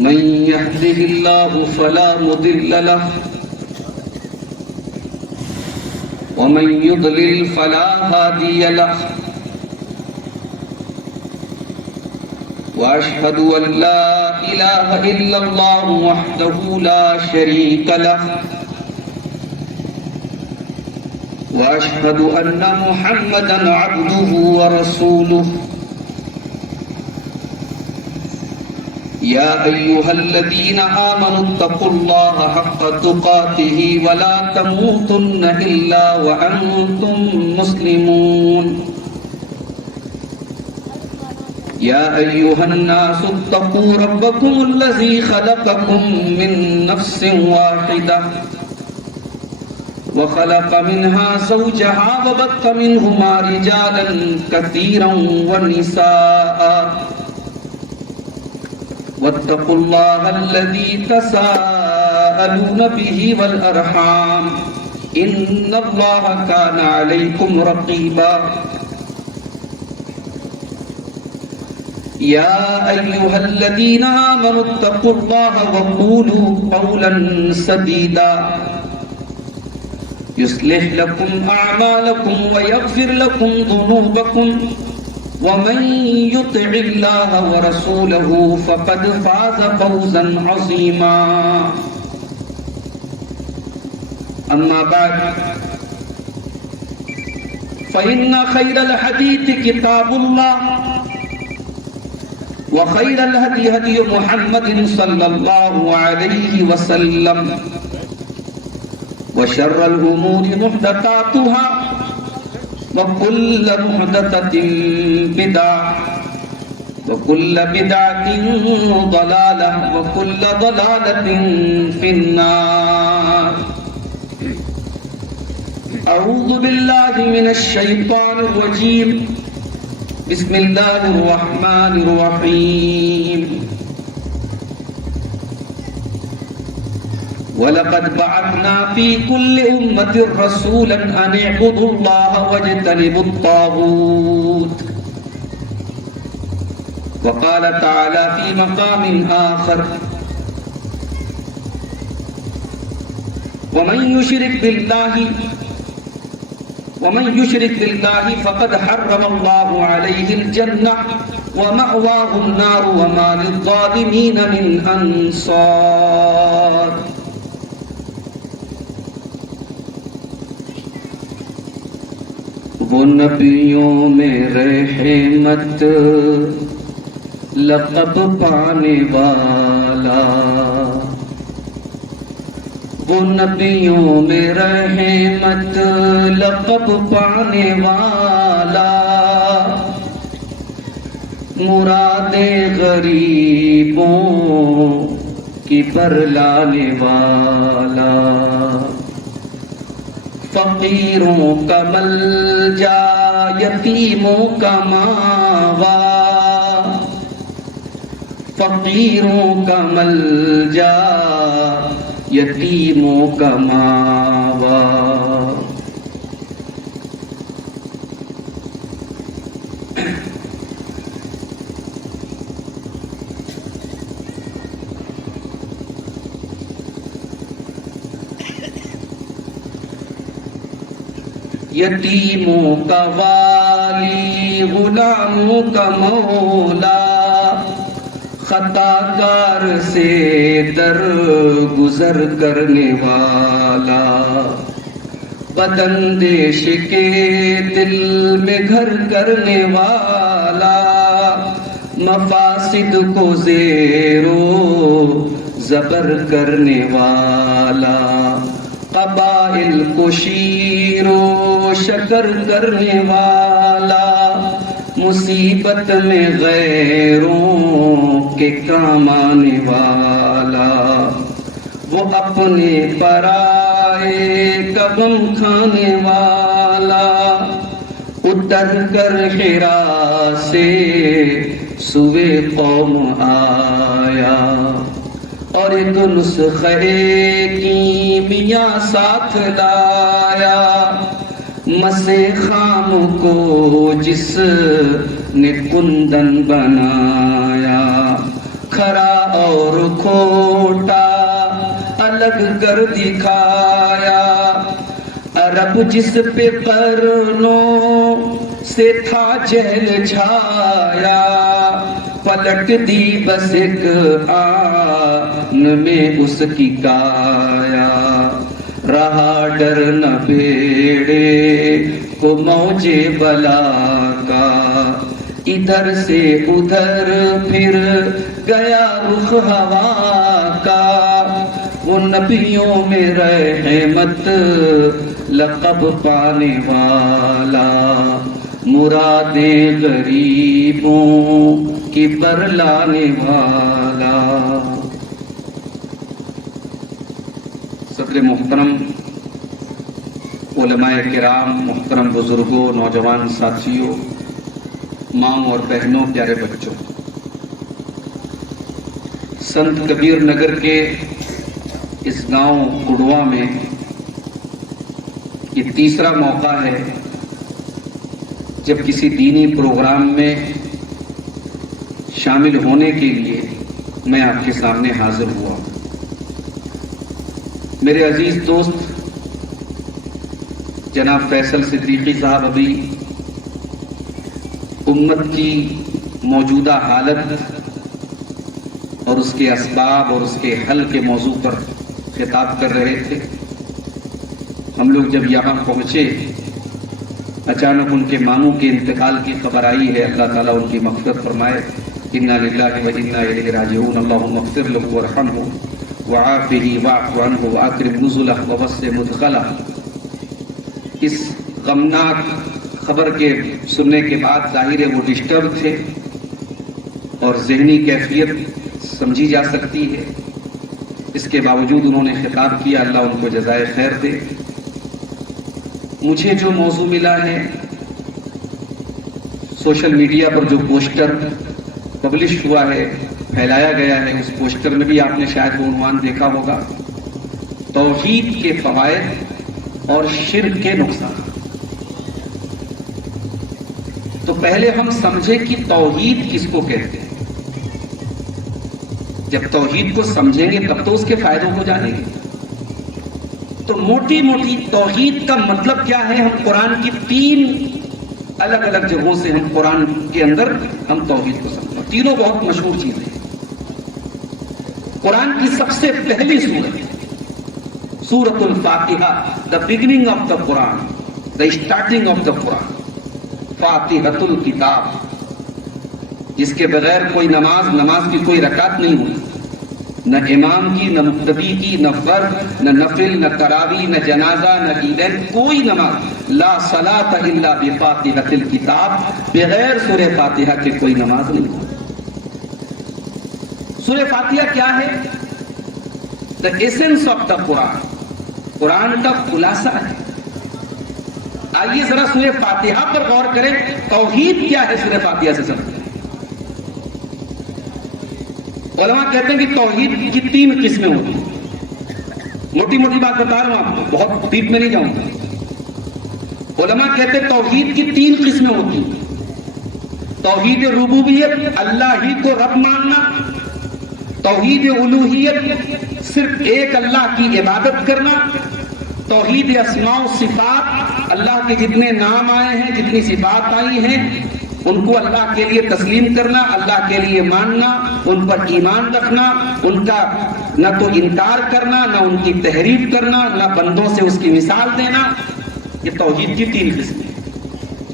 من يهده الله فلا مضل له ومن يضلل فلا هادي له وأشهد أن لا إله إلا الله وحده لا شريك له وأشهد أن محمدًا عبده ورسوله يا أيها الذين آمنوا اتقوا الله حق تقاته ولا تموتن إلا وأنتم مسلمون يا أيها الناس اتقوا ربكم الذي خلقكم من نفس واحدة وخلق منها زوجها وبث منهما رجالا كثيرا ونساء واتقوا الله الذي تساءلون به والأرحام إن الله كان عليكم رقيبا يا أيها الذين آمنوا اتقوا الله وقولوا قولا سديدا يصلح لكم أعمالكم ويغفر لكم ذنوبكم ومن يطع الله ورسوله فقد فاز فوزا عظيما أما بعد فإن خير الحديث كتاب الله وخير الهدي هدي محمد صلى الله عليه وسلم وشر الأمور محدثاتها وكل محدثة بدعة وكل بدعة ضلالة وكل ضلالة في النار أعوذ بالله من الشيطان الرجيم بسم الله الرحمن الرحيم وَلَقَدْ بَعَثْنَا فِي كُلِّ أُمَّةٍ رَسُولًا أَنِ اعْبُدُوا اللَّهَ وَاجْتَنِبُوا الطَّاغُوتَ وقال تعالى في مقام آخر ومن يشرك بالله فقد حرم الله عليه الجنة ومأواه النار وما للظالمين من أنصار وہ نبیوں میں رحمت لقب پانے والا وہ نبیوں میں رحمت لقب پانے والا مراد غریبوں کی برلانے والا فقیروں کا ملجا یتیموں کا ماوا فقیروں کا ملجا یتیموں کا ماوا یتیموں کا والی غلاموں کا مولا خطا کار سے در گزر کرنے والا بداندیش کے دل میں گھر کرنے والا مفاسد کو زیر و زبر کرنے والا قبائل کو شیر و شکر کرنے والا مصیبت میں غیروں کے کام آنے والا وہ اپنے پرائے کا غم کھانے والا اتر کر حرا سے سوئے قوم آیا اور ایک نسخے کیمیا ساتھ لایا مسے خام کو جس نے کندن بنایا کھرا اور کھوٹا الگ کر دکھایا، عرب جس پہ قرنوں سے تھا جہل چھایا، پلٹ دی بس ایک آن میں اس کی کایا، رہا ڈر نہ بیڑے کو موج بلا کا، ادھر سے ادھر پھر گیا رخ ہوا کا، وہ نبیوں میں رحمت لقب پانے والا، مرادیں غریبوں کی برلانے والا۔ صدر محترم، علماء کرام، محترم بزرگوں، نوجوان ساتھیوں، ماں اور بہنوں، پیارے بچوں، سنت کبیر نگر کے اس گاؤں کڑوا میں یہ تیسرا موقع ہے جب کسی دینی پروگرام میں شامل ہونے کے لیے میں آپ کے سامنے حاضر ہوا۔ میرے عزیز دوست جناب فیصل صدیقی صاحب ابھی امت کی موجودہ حالت اور اس کے اسباب اور اس کے حل کے موضوع پر خطاب کر رہے تھے۔ ہم لوگ جب یہاں پہنچے اچانک ان کے ماموں کے انتقال کی خبر آئی ہے۔ اللہ تعالیٰ ان کی مغفرت فرمائے۔ انا للہ و انا الیہ راجعون۔ اللہم اغفر لہ وارحمہ وعافہ واعف عنہ واکرم نزلہ ووسع مدخلہ۔ اس غمناک خبر کے سننے کے بعد ظاہر ہے وہ ڈسٹرب تھے اور ذہنی کیفیت سمجھی جا سکتی ہے، اس کے باوجود انہوں نے خطاب کیا۔ اللہ ان کو جزائے خیر دے۔ مجھے جو موضوع ملا ہے، سوشل میڈیا پر جو پوسٹر پبلش ہوا ہے، پھیلایا گیا ہے، اس پوسٹر میں بھی آپ نے شاید وہ عنوان دیکھا ہوگا، توحید کے فوائد اور شرک کے نقصان۔ تو پہلے ہم سمجھیں کہ توحید کس کو کہتے ہیں۔ جب توحید کو سمجھیں گے تب تو اس کے فائدوں کو جانیں گے۔ تو موٹی موٹی توحید کا مطلب کیا ہے، ہم قرآن کی 3 الگ الگ جگہوں سے ہم قرآن کے اندر ہم توحید کو سمجھیں۔ تینوں بہت مشہور چیزیں ہیں۔ قرآن کی سب سے پہلی سورت سورۃ الفاتحہ، the beginning of the Quran, the starting of the Quran, فاتحۃ الکتاب، جس کے بغیر کوئی نماز کی کوئی رکعت نہیں ہوتی، نہ امام کی، نہ مقتدی کی، نہ فرض، نہ نفل، نہ تراویح، نہ جنازہ، نہ عیدین، کوئی نماز، لا صلاۃ الا بفاتحۃ الکتاب، بغیر سورہ فاتحہ کے کوئی نماز نہیں ہوتی۔ سورہ فاتحہ کیا ہے؟ دا ایسنس آف دا قرآن، قرآن کا خلاصہ ہے۔ آئیے ذرا سورہ فاتحہ پر غور کریں، توحید کیا ہے سورہ فاتحہ سے سمجھیں۔ علماء کہتے ہیں کہ توحید کی 3 قسمیں ہوتی ہیں۔ موٹی موٹی بات بتا رہا ہوں آپ کو، بہت ڈیپ میں نہیں جاؤں گا۔ علماء کہتے ہیں توحید کی 3 قسمیں ہوتی ہیں۔ توحید ربوبیت، اللہ ہی کو رب ماننا۔ توحید الوہیت، صرف ایک اللہ کی عبادت کرنا۔ توحید اسماء و صفات، اللہ کے جتنے نام آئے ہیں، جتنی صفات آئی ہیں، ان کو اللہ کے لیے تسلیم کرنا، اللہ کے لیے ماننا، ان پر ایمان رکھنا، ان کا نہ تو انکار کرنا، نہ ان کی تحریف کرنا، نہ بندوں سے اس کی مثال دینا۔ یہ توحید کی 3 قسمیں۔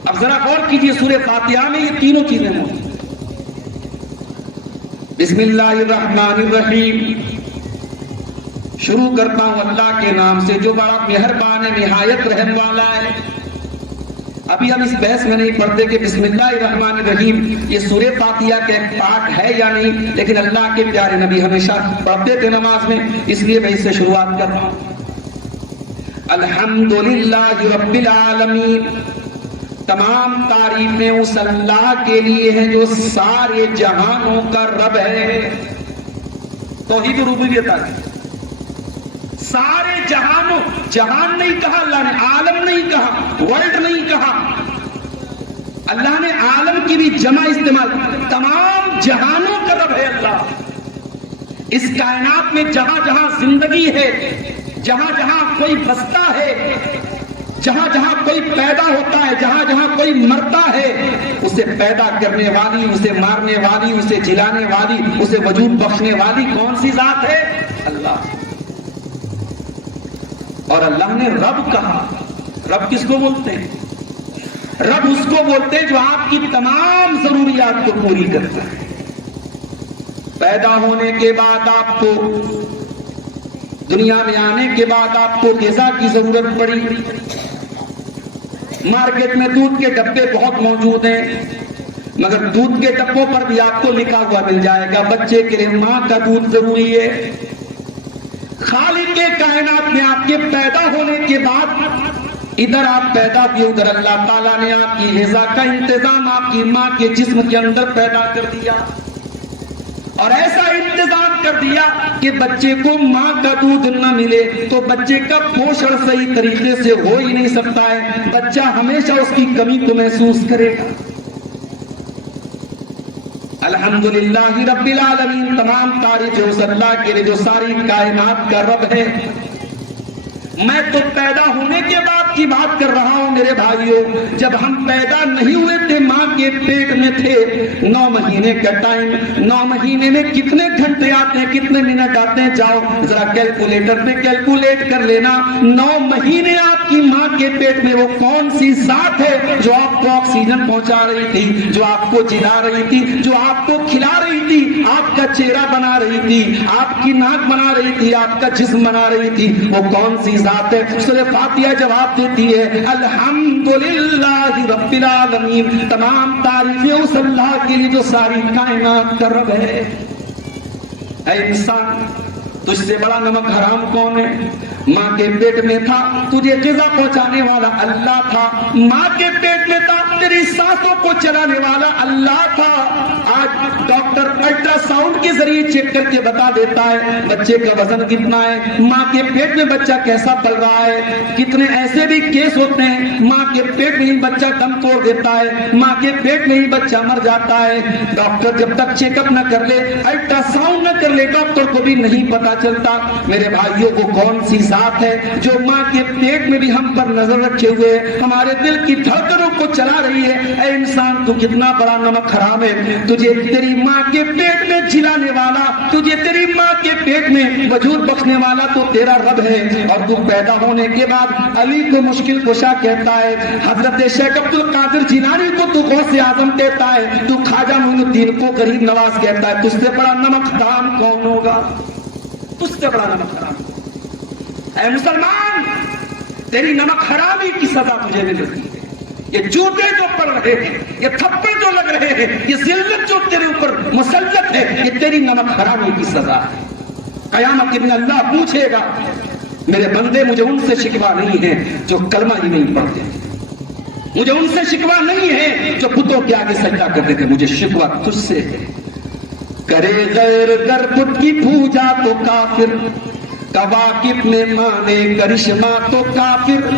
اب ذرا غور کیجئے، سورہ فاتحہ میں یہ تینوں چیزیں موجود ہیں۔ بسم اللہ الرحمن الرحیم، شروع کرتا ہوں اللہ کے نام سے جو بڑا مہربان ہے، نہایت رحم والا ہے۔ ابھی ہم اس بحث میں نہیں پڑھتے کہ بسم اللہ الرحمن الرحیم یہ سورہ فاتحہ کا ایک پارٹ ہے یا نہیں، لیکن اللہ کے پیارے نبی ہمیشہ پڑھتے تھے نماز میں، اس لیے میں اس سے شروعات کر رہا ہوں۔ الحمدللہ رب العالمین، تمام تعریفیں اس اللہ کے لیے ہیں جو سارے جہانوں کا رب ہے۔ توحید ربوبیت ہے۔ سارے جہانوں، جہان نہیں کہا اللہ نے، عالم نہیں کہا، ورلڈ نہیں کہا، اللہ نے عالم کی بھی جمع استعمال، تمام جہانوں کا رب ہے اللہ۔ اس کائنات میں جہاں جہاں زندگی ہے، جہاں جہاں کوئی بستا ہے، جہاں جہاں کوئی پیدا ہوتا ہے، جہاں جہاں کوئی مرتا ہے، اسے پیدا کرنے والی، اسے مارنے والی، اسے جلانے والی، اسے وجود بخشنے والی کون سی ذات ہے؟ اللہ۔ اور اللہ نے رب کہا۔ رب کس کو بولتے ہیں؟ رب اس کو بولتے ہیں جو آپ کی تمام ضروریات کو پوری کرتا ہے۔ پیدا ہونے کے بعد آپ کو، دنیا میں آنے کے بعد آپ کو غذا کی ضرورت پڑی، مارکیٹ میں دودھ کے ڈبے بہت موجود ہیں، مگر دودھ کے ڈبوں پر بھی آپ کو لکھا ہوا مل جائے گا بچے کے لیے ماں کا دودھ ضروری ہے۔ خالق کائنات میں آپ کے پیدا ہونے کے بعد ادھر آپ پیدا ہوئے، ادھر اللہ تعالیٰ نے آپ کی غذا کا انتظام آپ کی ماں کے جسم کے اندر پیدا کر دیا، اور ایسا انتظام کر دیا کہ بچے کو ماں کا دودھ نہ ملے تو بچے کا پوشن صحیح طریقے سے ہو ہی نہیں سکتا ہے، بچہ ہمیشہ اس کی کمی کو محسوس کرے گا۔ الحمدللہ رب العالمین، تمام تعریف اس اللہ کے لیے جو ساری کائنات کا رب ہے۔ میں تو پیدا ہونے کے بعد کی بات کر رہا ہوں میرے بھائیوں، جب ہم پیدا نہیں ہوئے تھے، ماں کے پیٹ میں تھے، 9 مہینے کا ٹائم، 9 مہینے میں کتنے گھنٹے آتے ہیں، کتنے منٹ آتے ہیں، جاؤ ذرا کیلکولیٹر پہ کیلکولیٹ کر لینا۔ 9 مہینے آپ کی ماں کے پیٹ میں وہ کون سی ذات ہے جو آپ کو آکسیجن پہنچا رہی تھی، جو آپ کو جلا رہی تھی، جو آپ کو کھلا رہی تھی، آپ کا چہرہ بنا رہی تھی، آپ کی ناک بنا رہی تھی، آپ کا جسم بنا رہی تھی، وہ کون سی ذات ہے؟ سورہ فاتحہ جواب دیتی ہے الحمدللہ رب العالمین، تمام تعریفیں اس اللہ کے لیے جو ساری کائنات کا رب ہے۔ اے انسان، تجھ سے بڑا نمک حرام کون ہے؟ ماں کے پیٹ میں تھا، تجھے غذا پہنچانے والا اللہ تھا، ماں کے پیٹ میں تھا، تیری سانسوں کو چلانے والا اللہ تھا۔ آج ڈاکٹر الٹرا ساؤنڈ کے ذریعے چیک کر کے بتا دیتا ہے بچے کا وزن کتنا ہے، ماں کے پیٹ میں بچہ کیسا پل رہا ہے۔ کتنے ایسے بھی کیس ہوتے ہیں ماں کے پیٹ میں ہی بچہ دم توڑ دیتا ہے، ماں کے پیٹ میں ہی بچہ مر جاتا ہے۔ ڈاکٹر جب تک چیک اپ نہ کر لے، الٹرا ساؤنڈ نہ کر لے، ڈاکٹر کو بھی نہیں پتا چلتا۔ میرے بھائیوں کو کون سی ذات ہے جو ماں کے پیٹ میں بھی ہم پر نظر رکھے ہوئے ہمارے دل کی دھڑکنوں کو چلا رہی ہے؟ اے انسان، تو کتنا بڑا نمک حرام ہے، تجھے تیری ماں کے پیٹ میں جلانے والا، تجھے تیری ماں کے پیٹ میں وجود بخشنے والا تو تیرا رب ہے، اور تو پیدا ہونے کے بعد علی کو مشکل کشا کہتا ہے، حضرت شیخ عبد القادر جیلانی کو تو غوث اعظم کہتا ہے، تو خواجہ معین الدین کو غریب نواز کہتا ہے، تجھ سے بڑا نمک حرام کون ہوگا؟ تجھ سے بڑا نمک حرام۔ اے مسلمان، تیری نمک حرامی کی سزا تجھے مل رہی ہے۔ یہ جوتے جو پڑ رہے ہیں، یہ تھپڑ جو لگ رہے ہیں، یہ ذلت جو تیرے اوپر مسلط ہے، یہ تیری نمک حرامی کی سزا ہے۔ قیامت کے دن اللہ پوچھے گا، میرے بندے مجھے ان سے شکوہ نہیں ہے جو کلمہ ہی نہیں پڑھتے، مجھے ان سے شکوہ نہیں ہے جو بتوں کے آگے سجدہ کرتے تھے، مجھے شکوہ تجھ سے ہے۔ کرے غیر گر بت کی پوجا تو کافر، کواکب میں مانے کرشمہ تو کافر،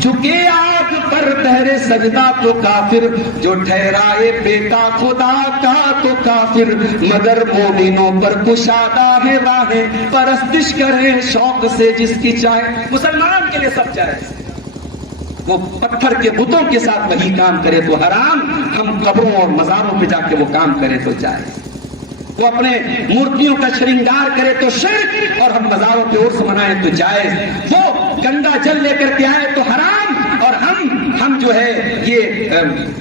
جھکے آگ پر تہرے سجدہ تو کافر، جو ٹھہرائے بیٹا خدا کا تو کافر، مگر مومنوں پر کشادہ ہے راہیں، پرستش کرے شوق سے جس کی چاہے۔ مسلمان کے لیے سب جائز، وہ پتھر کے بتوں کے ساتھ وہی کام کرے تو حرام، ہم قبروں اور مزاروں پہ جا کے وہ کام کرے تو جائز، وہ اپنے مورتیوں کا شرنگار کرے تو شرک، اور ہم مزاروں پہ عرس منائیں تو جائز، وہ گنگا جل لے کر کے آئے تو حرام، اور ہم جو ہے یہ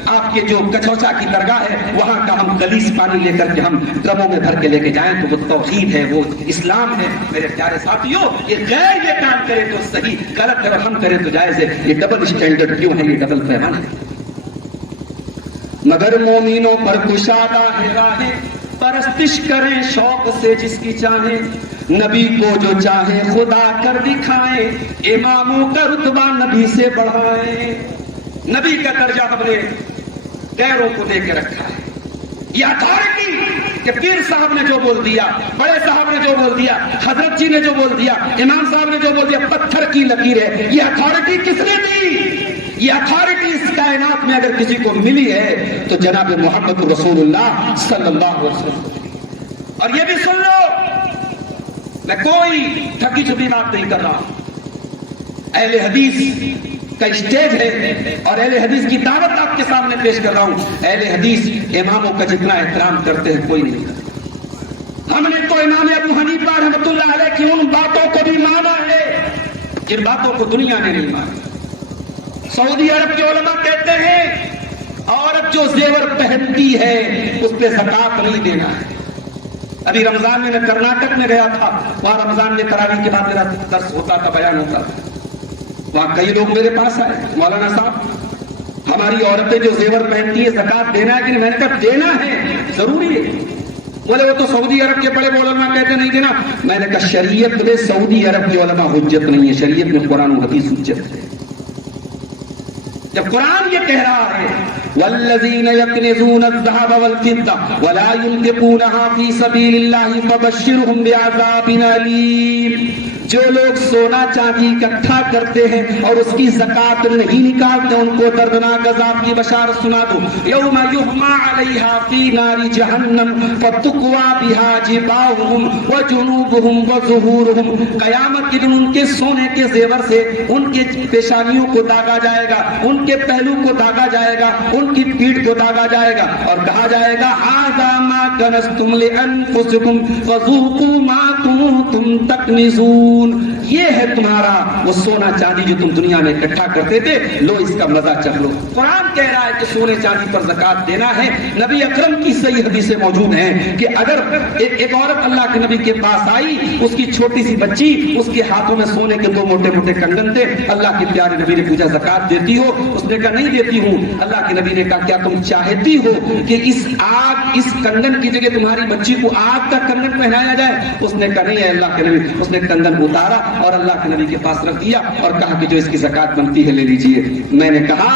آپ کے جو کچوچا کی درگاہ ہے وہاں کا ہم گلیس پانی لے کر کے ہم ڈرموں میں بھر کے لے کے جائیں تو وہ توحید ہے، وہ اسلام ہے۔ میرے پیارے ساتھیوں، یہ غیر یہ کام کرے تو صحیح، غلط ہے اور ہم کرے تو جائز ہے۔ یہ ڈبل اسٹینڈرڈ کیوں ہے؟ یہ ڈبل پیمانہ ہے۔ مگر مومنوں پر کشادہ ہے راہیں، پرستش کریں شوق سے جس کی چاہے، نبی کو جو چاہے خدا کر دکھائیں، اماموں کا رتبہ نبی سے بڑھائیں۔ نبی کا درجہ ہم نے غیروں کو دے کے رکھا ہے۔ یہ اتھارٹی کہ پیر صاحب نے جو بول دیا، بڑے صاحب نے جو بول دیا، حضرت جی نے جو بول دیا، امام صاحب نے جو بول دیا، پتھر کی لکیر ہے۔ یہ اتھارٹی کس نے دی؟ یہ اتھارٹی اس کائنات میں اگر کسی کو ملی ہے تو جناب محمد رسول اللہ صلی اللہ علیہ وسلم۔ اور یہ بھی سن لو، میں کوئی ٹھگی چھپی بات نہیں کر رہا. اہل حدیث کا اسٹیج ہے اور اہل حدیث کی دعوت آپ کے سامنے پیش کر رہا ہوں. اہل حدیث اماموں کا جتنا احترام کرتے ہیں کوئی نہیں کرتا. ہم نے تو امام ابو حنیفہ رحمۃ اللہ علیہ کی ان باتوں کو بھی مانا ہے جن باتوں کو دنیا نے نہیں مانا. سعودی عرب کے علماء کہتے ہیں عورت جو زیور پہنتی ہے اس پہ زکات نہیں دینا ہے. ابھی رمضان میں کرناٹک میں گیا تھا, وہاں رمضان میں تراویح کے بعد میرا درس ہوتا تھا, بیان ہوتا تھا. وہاں کئی لوگ میرے پاس آئے, مولانا صاحب ہماری عورتیں جو زیور پہنتی ہے زکات دینا ہے کہ نہیں؟ میں نے کہا دینا ہے, ضروری ہے. بولے وہ تو سعودی عرب کے بڑے علماء کہتے نہیں دینا. میں نے کہا شریعت میں سعودی عرب کے علماء حجت نہیں ہے, شریعت میں قرآن و حدیث حجت ہے. جب قرآن یہ کہہ رہا ہے والذین یکنزون الذهب والفضة ولا ينفقونها في سبيل الله فبشرهم بعذاب أليم. جو لوگ سونا چاندی اکٹھا کرتے ہیں اور اس کی زکات نہیں نکالتے ان کو دردناک عذاب کی بشارت سنا دو. یوم یحمى علیہا فی نار جہنم فتقوی بها جباہہم وجنوبہم وظہورہم. قیامت کے دن ان کے سونے کے زیور سے ان کے پیشانیوں کو داغا جائے گا, ان کے پہلو کو داغا جائے گا, ان کی پیٹھ کو داغا جائے گا اور کہا جائے گا ھذا ما کنزتم لانفسکم فذوقوا ما کنتم تکنزون. یہ ہے تمہارا وہ سونا چاندی جو تم دنیا میں اکٹھا کرتے تھے, لو اس کا مزہ چکھ لو. قرآن کہہ رہا ہے کہ سونے چاندی پر زکات دینا ہے. نبی اکرم کی صحیح حدیثیں موجود ہیں کہ اگر ایک عورت اللہ کے نبی کے پاس آئی, اس کی چھوٹی سی بچی, اس کے ہاتھوں میں سونے کے 2 موٹے موٹے کنگن تھے. اللہ کے پیارے نبی نے پوچھا زکات دیتی ہو؟ اس نے کہا نہیں دیتی ہوں. اللہ کے نبی نے کہا کیا تم چاہتی ہو کہ اس کنگن کی جگہ تمہاری بچی کو آگ کا کنگن پہنایا جائے؟ اس نے کہا نہیں ہے اللہ کے نبی. اس نے کنگن اتارا اور اللہ کے نبی کے پاس رکھ دیا اور کہا کہ جو اس کی زکات بنتی ہے لے لیجئے. میں نے کہا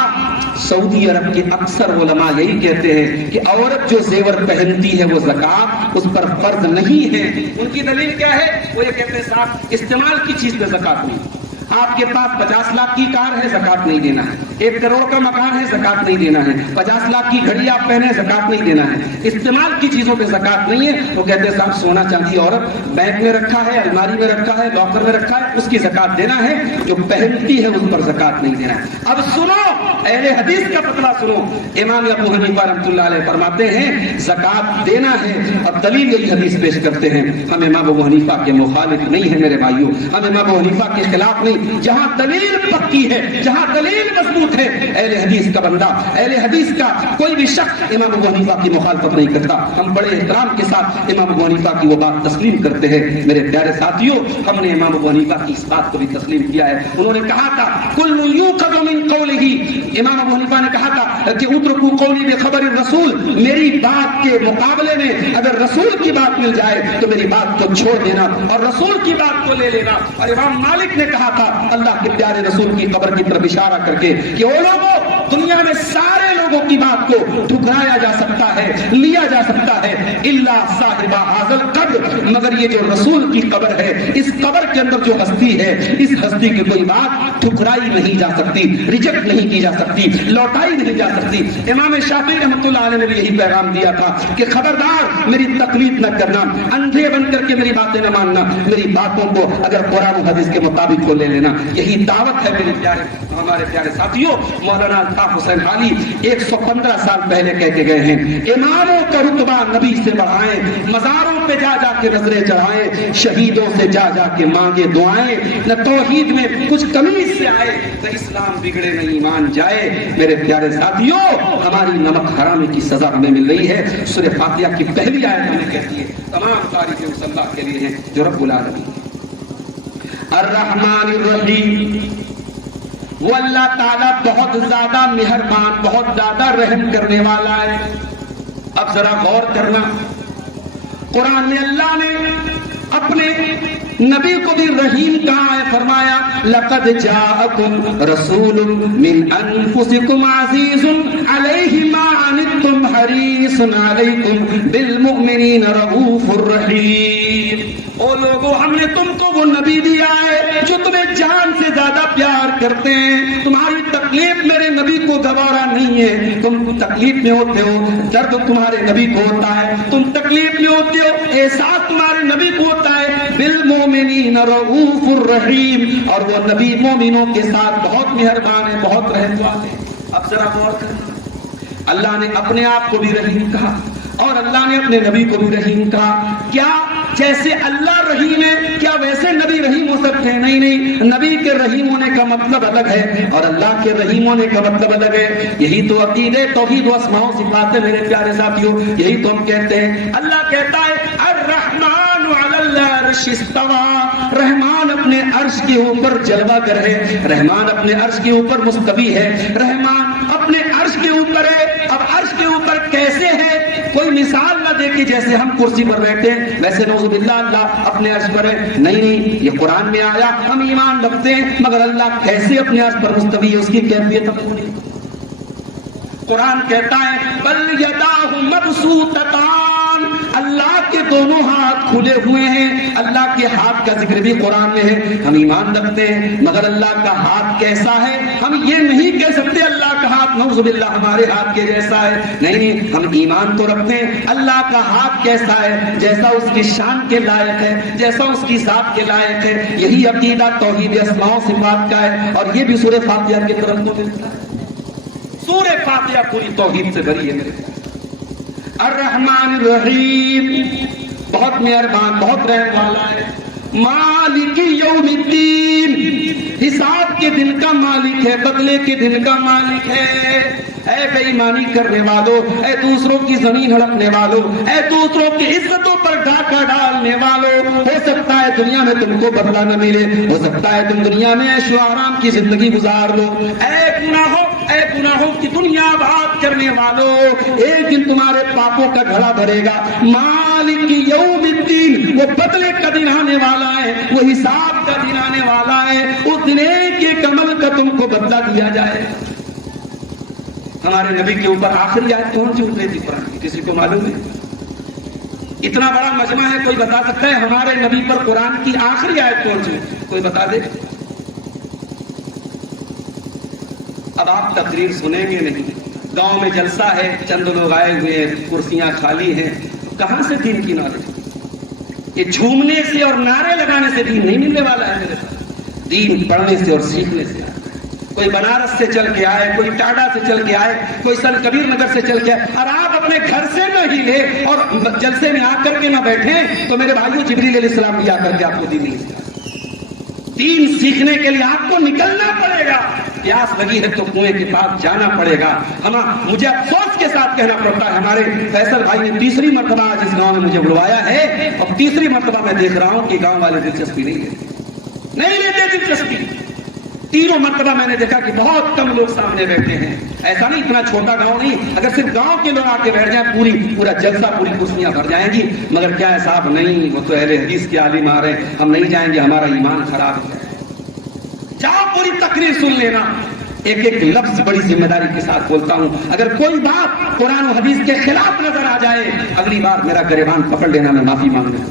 سعودی عرب کے اکثر علماء یہی کہتے ہیں کہ عورت جو زیور پہنتی ہے وہ زکات اس پر فرض نہیں ہے. ان کی دلیل کیا ہے؟ وہ یہ کہتے ہیں صاحب استعمال کی چیز پہ زکات نہیں. آپ کے پاس 50 لاکھ کی کار ہے, زکات نہیں دینا ہے. 1 کروڑ کا مکان ہے, زکات نہیں دینا ہے. 50 لاکھ کی گھڑی آپ پہنے, زکات نہیں دینا ہے. استعمال کی چیزوں پہ زکات نہیں ہے. وہ کہتے ہیں صاحب سونا چاندی عورت بینک میں رکھا ہے, الماری میں رکھا ہے, لاکر میں رکھا ہے, اس کی زکات دینا ہے. جو پہنتی ہے اس پر زکات نہیں دینا ہے. اب سنو اہل حدیث کا فتویٰ سنو. امام ابو حنیفہ رحمۃ اللہ علیہ فرماتے ہیں زکات دینا ہے اور دلیل یہی حدیث پیش کرتے ہیں. ہم امام ابو حنیفہ کے مخالف نہیں ہیں میرے بھائیوں, ہم امام ابو حنیفہ کے خلاف نہیں. جہاں دلیل پکی ہے, جہاں دلیل مضبوط ہے, اہل حدیث کا بندہ, اہل حدیث کا کوئی بھی شخص امام ابو حنیفہ کی مخالفت نہیں کرتا. ہم بڑے احترام کے ساتھ امام ابو حنیفہ کی وہ بات تسلیم کرتے ہیں. میرے پیارے ساتھیوں, ہم نے امام ابو حنیفہ کی اس بات کو بھی تسلیم کیا ہے. انہوں نے کہا تھا کل یؤخذ من قولہ, امام ابو حنیفہ نے کہا تھا کہ اترکوا قولی بخبر الرسول, میری بات کے مقابلے میں اگر رسول کی بات مل جائے تو میری بات کو چھوڑ دینا اور رسول کی بات کو لے لینا. اور امام مالک نے کہا تھا اللہ کے پیارے رسول کی قبر کی طرف اشارہ کر کے کہ وہ لوگوں دنیا میں سارے لوگوں کی بات کو ٹھکرایا جا سکتا ہے, لیا جا سکتا ہے, الا صاحب ھذا القبر, مگر یہ جو رسول کی قبر ہے, اس قبر کے اندر جو ہستی ہے, اس ہستی کی کوئی بات ٹھکرائی نہیں جا سکتی, ریجیکٹ نہیں کی جا سکتی, لوٹائی نہیں جا سکتی. امام شافعی رحمۃ اللہ علیہ نے بھی یہی پیغام دیا تھا کہ خبردار میری تقلید نہ کرنا, اندھے بن کر کے میری باتیں نہ ماننا, میری باتوں کو اگر قرآن و حدیث کے مطابق کو لے لینا. یہی دعوت ہے میرے پیارے ہمارے پیارے ساتھیوں. مولانا الطاف حسین حالی 115 سال پہلے کہہ کے گئے ہیں اماموں کا رتبہ نبی سے بڑھائیں, مزاروں پہ جا جا کے نظریں چڑھائیں, شہیدوں سے جا جا کے مانگے دعائیں, نہ توحید میں کچھ کمی سے آئے نہ اسلام بگڑے نہ ایمان جائے. میرے پیارے ساتھیوں, ہماری نمک حرامی کی سزا ہمیں مل رہی ہے. سورہ فاتحہ کی پہلی آیت ہمیں کہتی ہے تمام تعریفیں اس اللہ کے لیے ہیں جو رب العالمین الرحمن الرحیم, وہ اللہ تعالیٰ بہت زیادہ مہربان, بہت زیادہ رحم کرنے والا ہے. اب ذرا غور کرنا, قرآن میں اللہ نے اپنے نبی کو بھی رحیم کہا ہے, فرمایا لقد جاءکم رسول من انفسکم عزیز علیہ ما عنتم حریص علیکم بالمؤمنین رؤوف الرحیم. او لوگوں, ہم نے تم کو وہ نبی دیا ہے جو تمہیں جان سے زیادہ پیار کرتے ہیں. تمہاری تکلیف میرے نبی کو گوارا نہیں ہے. تم تکلیف میں ہوتے ہو, درد تمہارے نبی کو ہوتا ہے. تم تکلیف میں ہوتے ہو, احساس تمہارے نبی کو ہوتا ہے. بالمؤمنین رؤوف الرحیم، اور وہ نبی مومنوں کے ساتھ بہت مہربان ہے، بہت رحم والے ہیں۔ اب ذرا غور کریں، اللہ نے اپنے آپ کو بھی رحیم کہا اور اللہ نے اپنے نبی کو بھی رحیم کہا۔ کیا جیسے اللہ رحیم ہے کیا ویسے نبی رحیم ہو سکتے ہیں؟ نہیں نہیں، نبی کے رحیم ہونے کا مطلب الگ ہے اور اللہ کے رحیم ہونے کا مطلب الگ ہے۔ یہی تو عقیدے توحید و اسماء و صفات ہے میرے پیارے ساتھیوں، یہی تو ہم کہتے ہیں۔ اللہ کہتا ہے الرحمن علی العرش استوى، رحمان اپنے عرش کے اوپر جلوہ گر ہے، رحمان اپنے عرش کے اوپر مستوی ہے، رحمان اپنے عرش کے اوپر ہے۔ اب عرش کے اوپر کیسے ہے؟ کوئی مثال نہ دے کہ جیسے ہم کرسی پر بیٹھے ہیں ویسے نعوذ باللہ اللہ اپنے عرش پر ہے، نہیں نہیں، یہ قرآن میں آیا، ہم ایمان رکھتے ہیں، مگر اللہ کیسے اپنے عرش پر مستوی ہے اس کی کیفیت ہم کو نہیں۔ قرآن کہتا ہے بل یداہ مبسوطتان، اللہ کے دونوں ہاتھ کھلے ہوئے ہیں۔ اللہ کے ہاتھ کا ذکر بھی قرآن میں ہے، ہم ایمان رکھتے ہیں، مگر اللہ کا ہاتھ کیسا ہے ہم یہ نہیں کہہ سکتے اللہ کا ہاتھ نعوذ باللہ ہمارے ہاتھ کے جیسا ہے، نہیں نہیں، ہم ایمان تو رکھتے ہیں اللہ کا ہاتھ کیسا ہے، جیسا اس کی شان کے لائق ہے، جیسا اس کی ذات کے لائق ہے۔ یہی عقیدہ توحید اسماء و صفات کا ہے اور یہ بھی سورہ فاتحہ کی طرف کو ملتا ہے۔ سورہ فاتحہ پوری توحید سے بھری ہے میرے۔ الرحمن الرحیم، بہت مہربان، بہت رحم والا ہے۔ مالک یوم الدین، حساب کے دن کا مالک ہے، بدلے کے دن کا مالک ہے۔ اے بے ایمانی کرنے والوں، اے دوسروں کی زمین ہڑپنے والوں، اے دوسروں کی عزتوں پر ڈاکہ ڈالنے والوں، ہو سکتا ہے دنیا میں تم کو بدلہ نہ ملے، ہو سکتا ہے تم دنیا میں عیش و آرام کی زندگی گزار لو، اے گناہوں کی دنیا آباد کرنے والوں، ایک دن تمہارے پاپوں کا گھڑا بھرے گا۔ مالک یوم الدین، وہ بدلے کا دن آنے والا ہے، وہ حساب کا دن آنے والا ہے، اس دن ایک ایک عمل کا تم کو بدلہ دیا جائے۔ ہمارے نبی کے اوپر آخری آیت کون سی اتری تھی قرآن کی؟ کسی کو معلوم ہے؟ اتنا بڑا مجمع ہے، کوئی بتا سکتا ہے ہمارے نبی پر قرآن کی آخری آیت کون سی؟ کوئی بتا دے۔ اب آپ تقریر سنیں گے نہیں، گاؤں میں جلسہ ہے، چند لوگ آئے ہوئے ہیں، کرسیاں خالی ہیں، کہاں سے دین کی نالج؟ یہ جھومنے سے اور نعرے لگانے سے دین نہیں ملنے والا ہے میرے ساتھ، دین پڑھنے سے اور سیکھنے سے۔ کوئی بنارس سے چل کے آئے، کوئی ٹاٹا سے چل کے آئے، کوئی سنت کبیر نگر سے چل کے آئے، اور آپ اپنے گھر سے نہ ہلے اور جلسے میں آ کر کے نہ بیٹھیں تو میرے بھائیو جبریل علیہ السلام بھی آ کر کے آپ کو دین نہیں سکھایا۔ دین سیکھنے کے لیے آپ کو نکلنا پڑے گا، پیاس لگی ہے تو کنویں کے پاس جانا پڑے گا۔ مجھے افسوس کے ساتھ کہنا پڑتا ہے، ہمارے فیصل بھائی نے تیسری مرتبہ آج اس گاؤں میں مجھے بلوایا ہے اور تیسری مرتبہ میں دیکھ رہا ہوں کہ گاؤں والے دلچسپی نہیں لیتے دلچسپی۔ تینوں مرتبہ میں نے دیکھا کہ بہت کم لوگ سامنے بیٹھے ہیں۔ ایسا نہیں، اتنا چھوٹا گاؤں نہیں، اگر صرف گاؤں کے لوگ آ کے بیٹھ جائیں پورا جلسہ، پوری کرسیاں بھر جائیں گی، مگر کیا ہے صاحب، نہیں، وہ تو اہل حدیث کے عالم آ رہے ہیں، ہم نہیں جائیں گے، ہمارا ایمان خراب ہے۔ جاؤ پوری تقریر سن لینا، ایک ایک لفظ بڑی ذمہ داری کے ساتھ بولتا ہوں، اگر کوئی بات قرآن و حدیث کے خلاف نظر آ جائے اگلی بار میرا گریبان پکڑ لینا، میں معافی مانگنا۔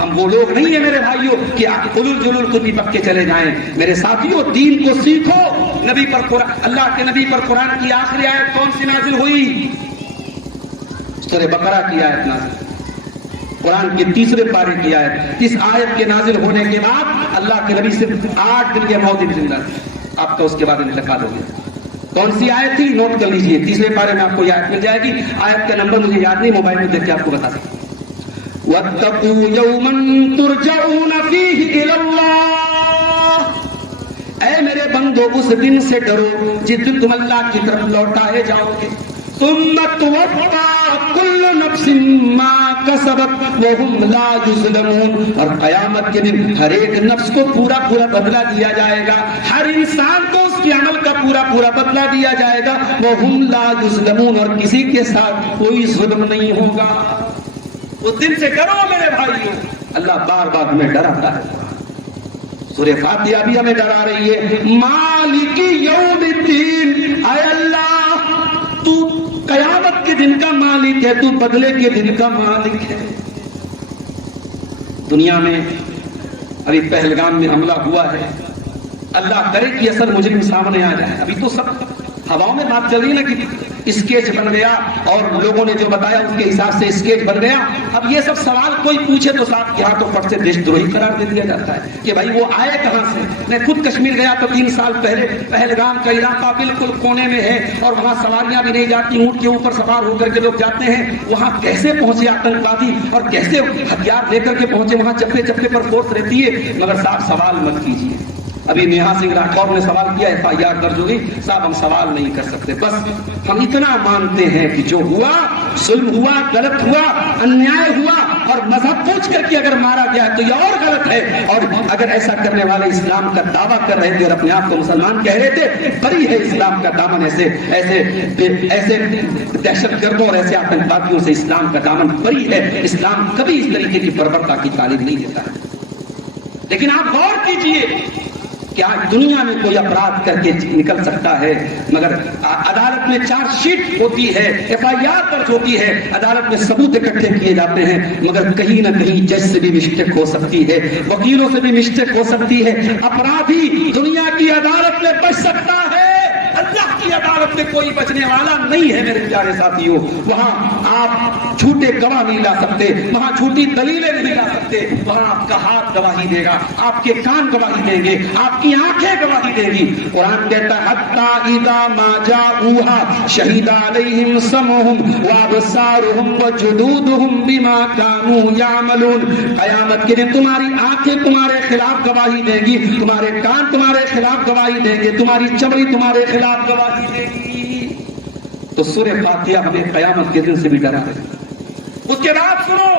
ہم وہ لوگ نہیں ہیں میرے بھائیوں کہ علل جلول کو بھی پک کے چلے جائیں۔ میرے ساتھیوں، دین کو سیکھو۔ نبی پر قرآن، اللہ کے نبی پر قرآن کی آخری آیت کون سی نازل ہوئی؟ سورہ بقرہ کی آیت نازل، قرآن کے تیسرے پارے کی آیت۔ اس آیت کے نازل ہونے کے بعد اللہ کے نبی صرف 8 دن یا 9 دن زندہ تھے، آپ کا اس کے بعد انتقال ہو گیا۔ کون سی آیت تھی؟ نوٹ کر لیجئے، تیسرے پارے میں آپ کو یہ آیت مل جائے گی۔ آیت کا نمبر مجھے یاد نہیں، موبائل میں دیکھ کے آپ کو بتا سکتا ہوں۔ وَاتَّقُوا يَوْمًا تُرْجَعُونَ فِيهِ إِلَى اللَّهِ، اے میرے بندو اس دن سے ڈرو جس دن تم اللہ کی طرف لوٹائے جاؤ گے۔ ثُمَّ تُوَفَّىٰ كُلُّ نَفْسٍ مَّا كَسَبَتْ وَهُمْ لَا يُظْلَمُونَ، اور قیامت کے دن ہر ایک نفس کو پورا بدلہ دیا جائے گا، ہر انسان کو اس کے عمل کا پورا بدلہ دیا جائے گا۔ وَهُمْ لَا يُظْلَمُونَ، اور کسی کے ساتھ کوئی ظلم نہیں ہوگا۔ اس دن سے ڈرو میرے بھائیوں، اللہ بار بار ہمیں ڈراتا ہے۔ سورہ فاتحہ بھی ہمیں ڈرا رہی ہے، مالک یوم الدین، اے اللہ تو قیامت کے دن کا مالک ہے، تو بدلے کے دن کا مالک ہے۔ دنیا میں ابھی پہلگام میں حملہ ہوا ہے، اللہ کرے کہ اصل مجرم سامنے آ جائے۔ ابھی تو سب ہواؤں میں بات چل رہی ہے نا کہ اسکیچ بن گیا اور لوگوں نے جو بتایا اس کے حساب سے اسکیچ بن گیا. اب یہ سب سوال کوئی پوچھے تو صاحب یہاں تو فٹ سے دیش دروہی قرار دے دیا جاتا ہے کہ بھائی وہ آئے کہاں سے. میں خود کشمیر گیا تو 3 سال پہلے پہلگام کا علاقہ بالکل کونے میں ہے اور وہاں سواریاں بھی نہیں جاتی, اونٹ کے اوپر سوار ہو کر کے لوگ جاتے ہیں. وہاں کیسے پہنچے آتنکوادی اور کیسے ہتھیار لے کر کے پہنچے, وہاں چپے چپے پر فورس رہتی ہے. مگر صاحب سوال مت کیجیے. ابھی نیہا سنگھ راٹھور نے سوال کیا, FIR درج ہوئی. صاحب ہم سوال نہیں کر سکتے, بس ہم اتنا مانتے ہیں کہ جو ہوا ظلم ہوا, غلط ہوا, انیائے ہوا اور مذہب پوچھ کر کے اگر مارا گیا تو یہ اور غلط ہے. اور اگر ایسا کرنے والے اسلام کا دعویٰ کر رہے تھے اور اپنے آپ کو مسلمان کہہ رہے تھے, بری ہے اسلام کا دامن ایسے ایسے دہشت گردوں اور ایسے آتنکوادیوں سے اسلام کا دامن بری ہے. اسلام کبھی اس طریقے کی بربرتا کی تعلیم نہیں دیتا ہے. لیکن آپ غور کیجئے کہ آج دنیا میں کوئی اپرادھ کر کے نکل سکتا ہے, مگر عدالت میں چارج شیٹ ہوتی ہے, FIR درج ہوتی ہے, عدالت میں ثبوت اکٹھے کیے جاتے ہیں, مگر کہیں نہ کہیں جج سے بھی مسٹیک ہو سکتی ہے, وکیلوں سے بھی مسٹیک ہو سکتی ہے. اپرادھی دنیا کی عدالت میں بچ سکتا ہے, اللہ کی عدالت میں کوئی بچنے والا نہیں ہے میرے پیارے ساتھیوں. وہاں آپ جھوٹے گواہ نہیں لا سکتے, وہاں جھوٹی دلیلیں نہیں لا سکتے. وہاں آپ کا ہاتھ گواہی دے گا, آپ کے کان گواہی دیں گے, آپ کی آنکھیں گواہی دیں گی. قرآن کہتا ہے حتی اذا ما جاؤوها شہید علیہم سمعہم وابصارہم وجلودہم بما کانوا یعملون. قیامت کے دن تمہاری آنکھیں تمہارے خلاف گواہی دیں گی, تمہارے کان تمہارے خلاف گواہی دیں گے, تمہاری چمڑی تمہارے خلاف گواہی دے گی. تو سورہ فاتحہ ہمیں قیامت کے دن سے بھی ڈرا ہے. اس کے بعد سنو,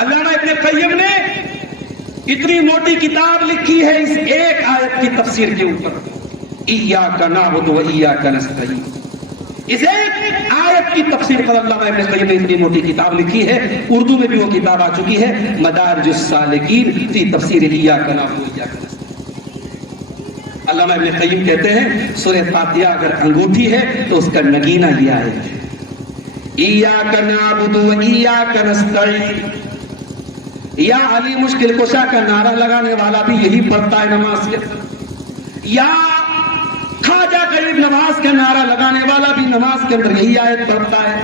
علامہ ابن قیم نے اتنی موٹی کتاب لکھی ہے اس ایک آیت کی تفسیر کے اوپر, ایاک نعبد و ایاک نستعین. اس ایک آیت کی تفسیر پر علامہ ابن قیم نے اتنی موٹی کتاب لکھی ہے. اردو میں بھی وہ کتاب آ چکی ہے, مدارج السالکین فی تفسیر ایاک نعبد و ایاک نستعین. علامہ ابن قیم کہتے ہیں سورہ فاتحہ اگر انگوٹھی ہے تو اس کا نگینہ یہ آیت ہے, ایاک نعبد و ایاک نستعین. یا علی مشکل کشا کا نعرہ لگانے والا بھی یہی پڑھتا ہے نماز کے, یا خواجہ غریب نواز کا نعرہ لگانے والا بھی نماز کے اندر یہی آیت پڑھتا ہے.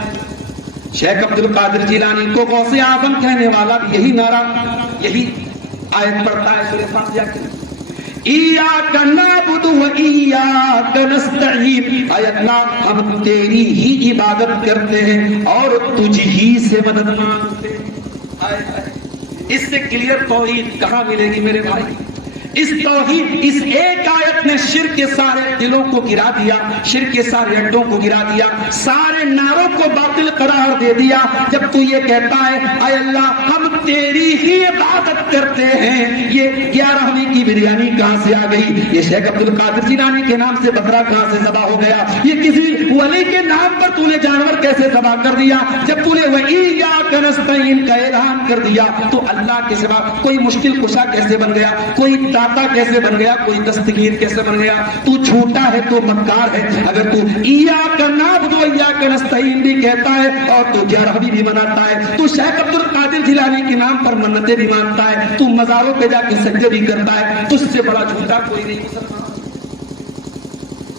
شیخ عبد القادر جیلانی کو غوث اعظم کہنے والا بھی یہی نعرہ یہی آیت پڑھتا ہے سورہ فاتحہ کے. ایاک نعبد و ایاک نستعین, اے اللہ ہم تیری ہی عبادت کرتے ہیں اور تجھ ہی سے مدد مانگتے ہیں. اس سے کلیئر توحید کہاں ملے گی میرے بھائی؟ اس توحید, اس ایک آیت نے شرک کے سارے دلوں کو گرا دیا, شرک کے سارے اڈوں کو گرا دیا, سارے نعروں کو باطل قرار دے دیا. جب تو یہ کہتا ہے اے اللہ ہم تیری ہی عبادت کرتے ہیں, یہ 11ویں کی بریانی کہاں سے آ گئی؟ یہ شیخ عبد القادر جیلانی کے نام سے بکرا کہاں سے ذبح ہو گیا؟ یہ کسی ولی کے نام پر تو نے جانور کیسے ذبح کر دیا؟ جب تو نے وَإِيَّاكَ نَسْتَعِينُ کا اعلان کر دیا تو اللہ کے سوا کوئی مشکل کشا کیسے بن گیا, کوئی داتا کیسے بن گیا, کوئی دستگیر کیسے بن گیا؟ تو جھوٹا ہے, تو مکار ہے. اگر تو ایاک نعبد و ایاک نستعین بھی کہتا ہے اور تو 11ویں بھی مناتا ہے, تو شیخ عبد القادر جیلانی کے نام پر منتیں بھی مانتا ہے, تو مزاروں پہ جا کے سجدے بھی کرتا ہے, تجھ سے بڑا جھوٹا کوئی نہیں ہو سکتا.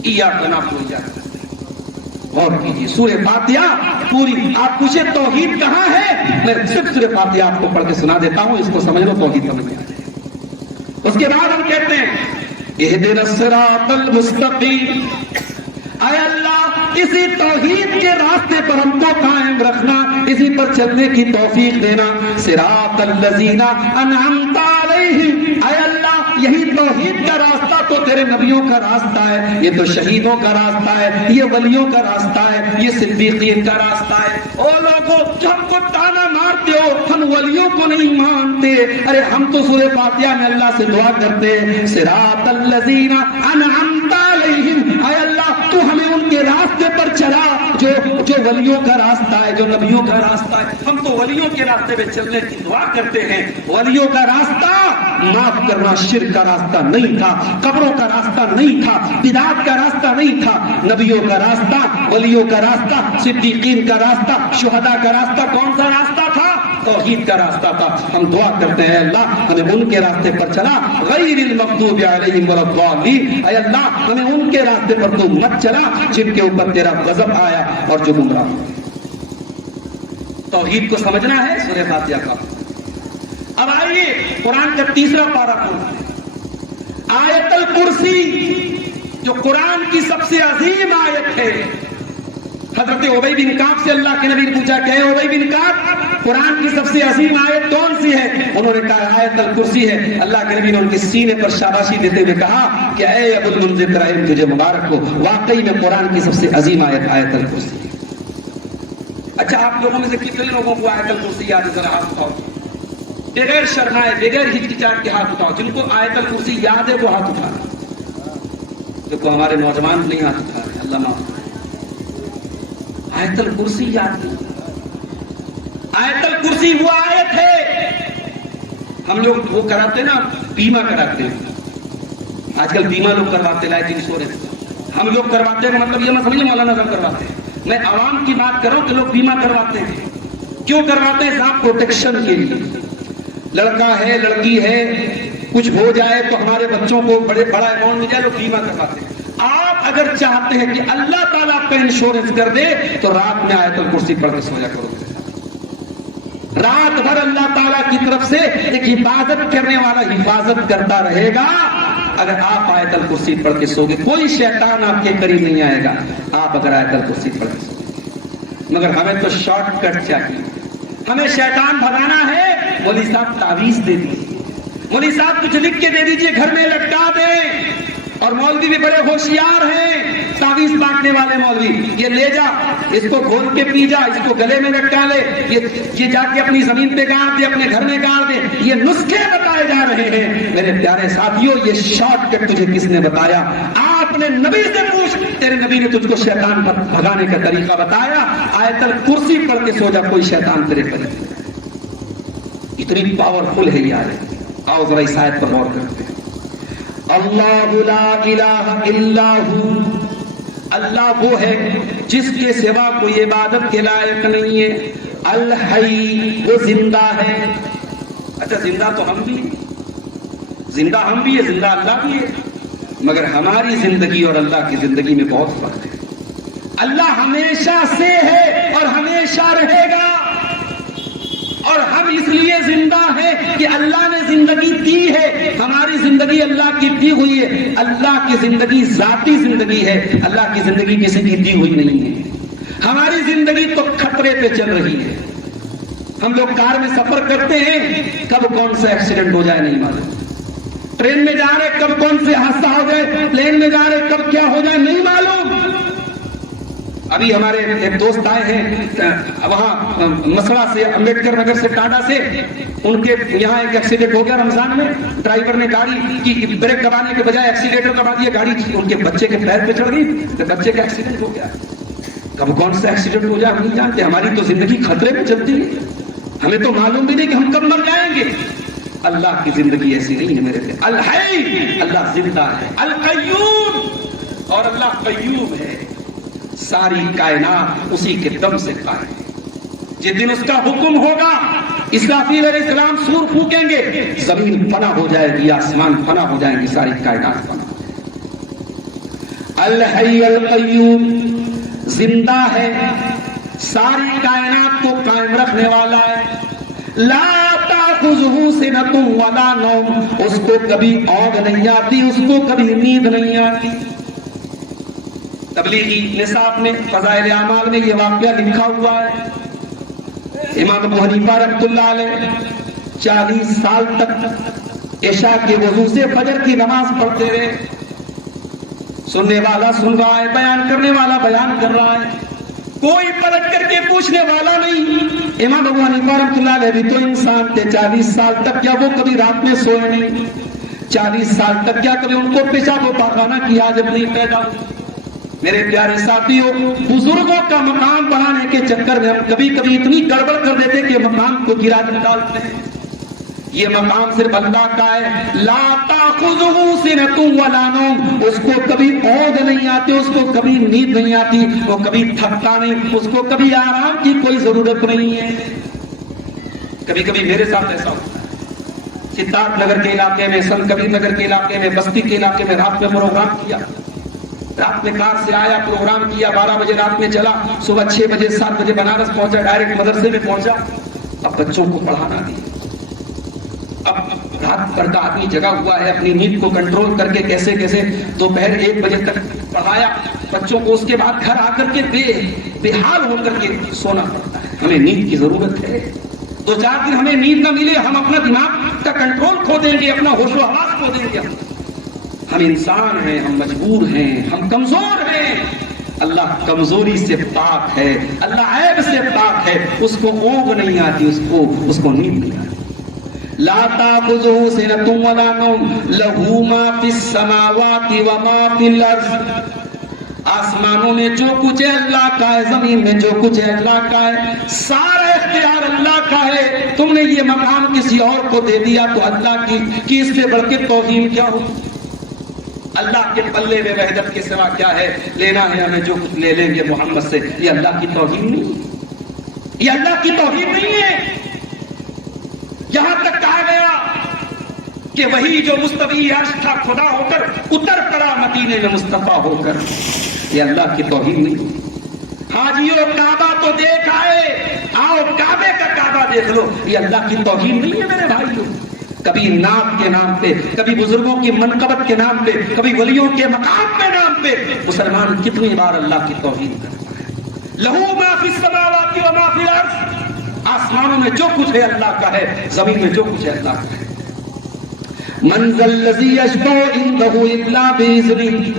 ایاک نعبد و ایاک نستعین. غور کیجیے سورہ فاتحہ پوری. آپ پوچھے توحید کہاں ہے, میں صرف سورہ فاتحہ آپ کو پڑھ کے سنا دیتا ہوں, اس کو سمجھ لو, توحید سمجھ میں آ جائے. اس کے بعد ہم کہتے ہیں اہدنا الصراط المستقیم, اے اللہ اسی توحید کے راستے پر ہم کو قائم رکھنا, اسی پر چلنے کی توفیق دینا. صراط الذین انعمت علیہم, اے اللہ یہی توحید کا راستہ تو تیرے نبیوں کا راستہ ہے, یہ تو شہیدوں کا راستہ ہے, یہ ولیوں کا راستہ ہے, یہ صدیقین کا راستہ ہے. او لوگوں جو ہم کو تانا مارتے ہو ہم ولیوں کو نہیں مانتے, ارے ہم تو سورہ فاتحہ میں اللہ سے دعا کرتے ہیں صراط الذین انعمت علیہم, اے اللہ تو ہمیں ان کے راستے پر چلا جو ولیوں کا راستہ ہے, جو نبیوں کا راستہ ہے. ہم تو ولیوں کے راستے پہ چلنے کی دعا کرتے ہیں. ولیوں کا راستہ معاف کرنا شرک کا راستہ نہیں تھا, قبروں کا راستہ نہیں تھا, بدعت کا راستہ نہیں تھا. نبیوں کا راستہ, ولیوں کا راستہ, صدیقین کا راستہ, شہداء کا راستہ کون سا راستہ تھا؟ توحید کا راستہ تھا. ہم دعا کرتے ہیں اللہ ہمیں ان کے راستے پر چلا, غیر المغضوب علیہم ولا الضالین, اے اللہ ہمیں ان کے راستے پر تو مت چلا جن کے اوپر تیرا غضب آیا اور جو گمراہ. توحید کو سمجھنا ہے سورہ فاتحہ کا. اب آئیے قرآن کا تیسرا پارہ کھولتے ہیں. آیت الکرسی جو قرآن کی سب سے عظیم آیت ہے. حضرت ابی بن کعب سے اللہ کے نبی نے پوچھا کہ اے ابی بن کعب قرآن کی سب سے عظیم آیت کون سی ہے؟ انہوں نے کہا آیت الکرسی ہے. اللہ کے نبی نے ان کے سینے پر شاباشی دیتے ہوئے کہا کہ اے ابو المنذر ابراہیم تجھے مبارک ہو, واقعی میں قرآن کی سب سے عظیم آیت آیت الکرسی ہے. اچھا آپ لوگوں میں سے کتنے لوگوں کو آیت الکرسی یاد ہے؟ ذرا ہاتھ اٹھاؤ, بغیر شرمائے بغیر ہچکچاہٹ کے ہاتھ اٹھاؤ. جن کو آیت الکرسی یاد ہے وہ ہاتھ اٹھا. دیکھو ہمارے نوجوان نہیں ہاتھ اٹھا رہے, اللہ معاف. آیت الکرسی یاد نہیں. آیت الکرسی وہ آیت ہے. ہم لوگ وہ کراتے نا, بیمہ کراتے ہیں آج کل, بیمہ لوگ کرواتے لائف انشورنس. ہم لوگ کرواتے ہیں مطلب یہ مت سمجھے مولانا صاحب کرواتے ہیں. میں عوام کی بات کروں کہ لوگ بیمہ کرواتے ہیں. کیوں کرواتے ہیں؟ صاحب پروٹیکشن کے لیے. لڑکا ہے لڑکی ہے, کچھ ہو جائے تو ہمارے بچوں کو بڑا اماؤنٹ مل جائے, لوگ بیمہ کرواتے ہیں. آپ اگر چاہتے ہیں کہ اللہ تعالیٰ آپ کا انشورنس کر دے تو رات میں آیت الکرسی پڑھ کے سو جا کرو. رات بھر اللہ تعالیٰ کی طرف سے ایک حفاظت کرنے والا حفاظت کرتا رہے گا. اگر آپ آیت الکرسی پڑھ کے سو گے کوئی شیطان آپ کے قریب نہیں آئے گا, آپ اگر آیت الکرسی پڑھ کے سو گے. مگر ہمیں تو شارٹ کٹ چاہیے. ہمیں شیطان بھگانا ہے. مولوی صاحب تعویذ دے دیجیے, مولوی صاحب کچھ لکھ کے دے دیجیے, گھر میں لٹکا دیں. اور مولوی بھی بڑے ہوشیار ہیں, تعویذ بانٹنے والے مولوی. یہ لے جا, اس کو گھول کے پی جا, اس کو گلے میں لٹکا لے, یہ جا کے اپنی زمین پہ گاڑ دے, اپنے گھر میں گاڑ دے. یہ نسخے بتائے جا رہے ہیں. میرے پیارے ساتھیوں, یہ شارٹ کٹ تجھے کس نے بتایا؟ آپ نے نبی سے پوچھ, تیرے نبی نے تجھ کو شیطان پر بھگانے کا طریقہ بتایا. آیت الکرسی پڑھ کے سو جا, کوئی شیطان تیرے قریب. اتنی پاورفل ہے یہ آیت. آؤ ذرا اس آیت پر غور کرتے ہیں. اللہ لا الہ الا ہو, اللہ وہ ہے جس کے سوا کوئی عبادت کے لائق نہیں ہے. الحی, وہ زندہ ہے. اچھا زندہ تو ہم بھی, زندہ ہم بھی ہے, زندہ اللہ بھی ہے. مگر ہماری زندگی اور اللہ کی زندگی میں بہت فرق ہے. اللہ ہمیشہ سے ہے اور ہمیشہ رہے گا, اور ہم اس لیے زندہ ہیں کہ اللہ نے زندگی دی ہے. ہماری زندگی اللہ کی دی ہوئی ہے. اللہ کی زندگی ذاتی زندگی ہے, اللہ کی زندگی کسی کی دی ہوئی نہیں ہے. ہماری زندگی تو خطرے پہ چل رہی ہے. ہم لوگ کار میں سفر کرتے ہیں, کب کون سا ایکسیڈنٹ ہو جائے نہیں معلوم. ٹرین میں جا رہے کب کون سے حادثہ ہو جائے, پلین میں جا رہے کب کیا ہو جائے نہیں معلوم. ابھی ہمارے ایک دوست آئے ہیں وہاں مسڑا سے, امبیڈکر نگر سے, ٹاٹا سے. ان کے یہاں ایک ایکسیڈنٹ ہو گیا رمضان میں. ڈرائیور نے گاڑی کی بریک دبانے کے بجائے ایکسیلیٹر دبا دیا, گاڑی ان کے بچے کے پیر پہ چڑھ گئی تو بچے کا ایکسیڈنٹ ہو گیا. کب کون سا ایکسیڈنٹ ہو جائے ہم نہیں جانتے. ہماری تو زندگی خطرے میں چلتی ہے, ہمیں تو معلوم بھی نہیں کہ ہم کب مر جائیں گے. اللہ کی زندگی ایسی نہیں ہے میرے پیارے. الحی, اللہ زندہ ہے. القیوم, اور اللہ قیوم ہے. ساری کائنات اسی کے دم سے قائم ہے. جس دن اس کا حکم ہوگا, اسرافیل علیہ السلام سور پھونکیں گے, زمین فنا ہو جائے گی, آسمان فنا ہو جائیں گی, ساری کائنات فنا ہو جائے گی. الحی القیوم, زندہ ہے, ساری کائنات کو قائم رکھنے والا ہے. لا تأخذہ سنۃ ولا نوم, اس کو کبھی اونگ نہیں آتی, اس کو کبھی نیند نہیں آتی. تبلیغی نصاب میں فضائل اعمال میں یہ واقعہ لکھا ہوا ہے. امام ابو حنیفہ رحمۃ اللہ علیہ 40 سال تک عشاء کے وضو سے فجر کی نماز پڑھتے رہے. سننے والا سن رہا ہے, بیان کرنے والا بیان کر رہا ہے, کوئی پلٹ کر کے پوچھنے والا نہیں. امام ابو حنیفہ رحمۃ اللہ علیہ بھی تو انسان تھے. 40 سال تک کیا وہ کبھی رات میں سوئے نہیں؟ 40 سال تک کیا کبھی ان کو پیشاب و پاخانہ کی عادت نہیں پیدا ہوئی؟ میرے پیارے ساتھیوں, بزرگوں کا مقام بڑھانے کے چکر میں ہم کبھی کبھی اتنی گڑبڑ کر دیتے کہ مقام کو گرا ڈالتے ہیں. یہ مقام صرف اللہ کا ہے. لا تأخذہ سنۃ ولا نوم, اس کو کبھی اونگ نہیں آتی, اس کو کبھی نیند نہیں آتی, وہ کبھی تھکتا نہیں, اس کو کبھی آرام کی کوئی ضرورت نہیں ہے. کبھی کبھی میرے ساتھ ایسا ہوتا ہے، سدھارتھ نگر کے علاقے میں، سنت کبیر نگر کے علاقے میں، بستی کے علاقے میں رات میں پروگرام کیا، رات میں کار سے آیا، پروگرام کیا، 12 بجے رات میں چلا، صبح 6 بجے 7 بجے بنارس پہنچا، ڈائریکٹ مدرسے میں پہنچا، اب بچوں کو پڑھانا دیا، اب رات بھر کا آدمی جگا ہوا ہے، اپنی نیند کو کنٹرول کر کے کیسے کیسے دوپہر 1 بجے تک پڑھایا بچوں کو، اس کے بعد گھر آ کر کے بے حال ہو کر کے سونا پڑتا ہے۔ ہمیں نیند کی ضرورت ہے، 2-4 دن ہمیں نیند نہ ملے، ہم اپنا دماغ کا کنٹرول کھو دیں گے، اپنا ہوش و حواس کھو دیں گے۔ ہم انسان ہیں، ہم مجبور ہیں، ہم کمزور ہیں۔ اللہ کمزوری سے پاک ہے، اللہ عیب سے پاک ہے، اس کو اونگ نہیں آتی، اس کو نیند نہیں آتی۔ لا تأخذه سنة ولا نوم له ما في السماوات وما في الأرض۔ آسمانوں میں جو کچھ ہے اللہ کا ہے، زمین میں جو کچھ ہے اللہ کا ہے، سارا اختیار اللہ کا ہے۔ تم نے یہ مقام کسی اور کو دے دیا تو اللہ کی اس سے بڑھ کے توہین کیا ہو؟ اللہ کے پلے میں وحدت کے سوا کیا ہے؟ لینا ہے ہمیں جو کچھ لے لیں گے محمد سے، یہ اللہ کی توہین نہیں، یہ اللہ کی توہین نہیں ہے۔ یہاں تک کہا گیا کہ وہی جو مستوی عرش تھا خدا ہو کر اتر پڑا مدینے میں مصطفیٰ ہو کر، یہ اللہ کی توہین نہیں۔ حاجیوں کعبہ تو دیکھ آئے، آؤ کعبے کا کعبہ دیکھ لو، یہ اللہ کی توہین نہیں ہے میرے بھائیوں۔ کبھی نام کے نام پہ، کبھی بزرگوں کی منقبت کے نام پہ، کبھی ولیوں کے مقام کے نام پہ مسلمان کتنی بار اللہ کی توہین کرتا ہے۔ لہو ما فی السماوات و ما فی الارض، آسمانوں میں جو کچھ ہے اللہ کا ہے، زمین میں جو کچھ ہے اللہ کا ہے۔ من ذا الذی یشفع عنده الا باذنہ،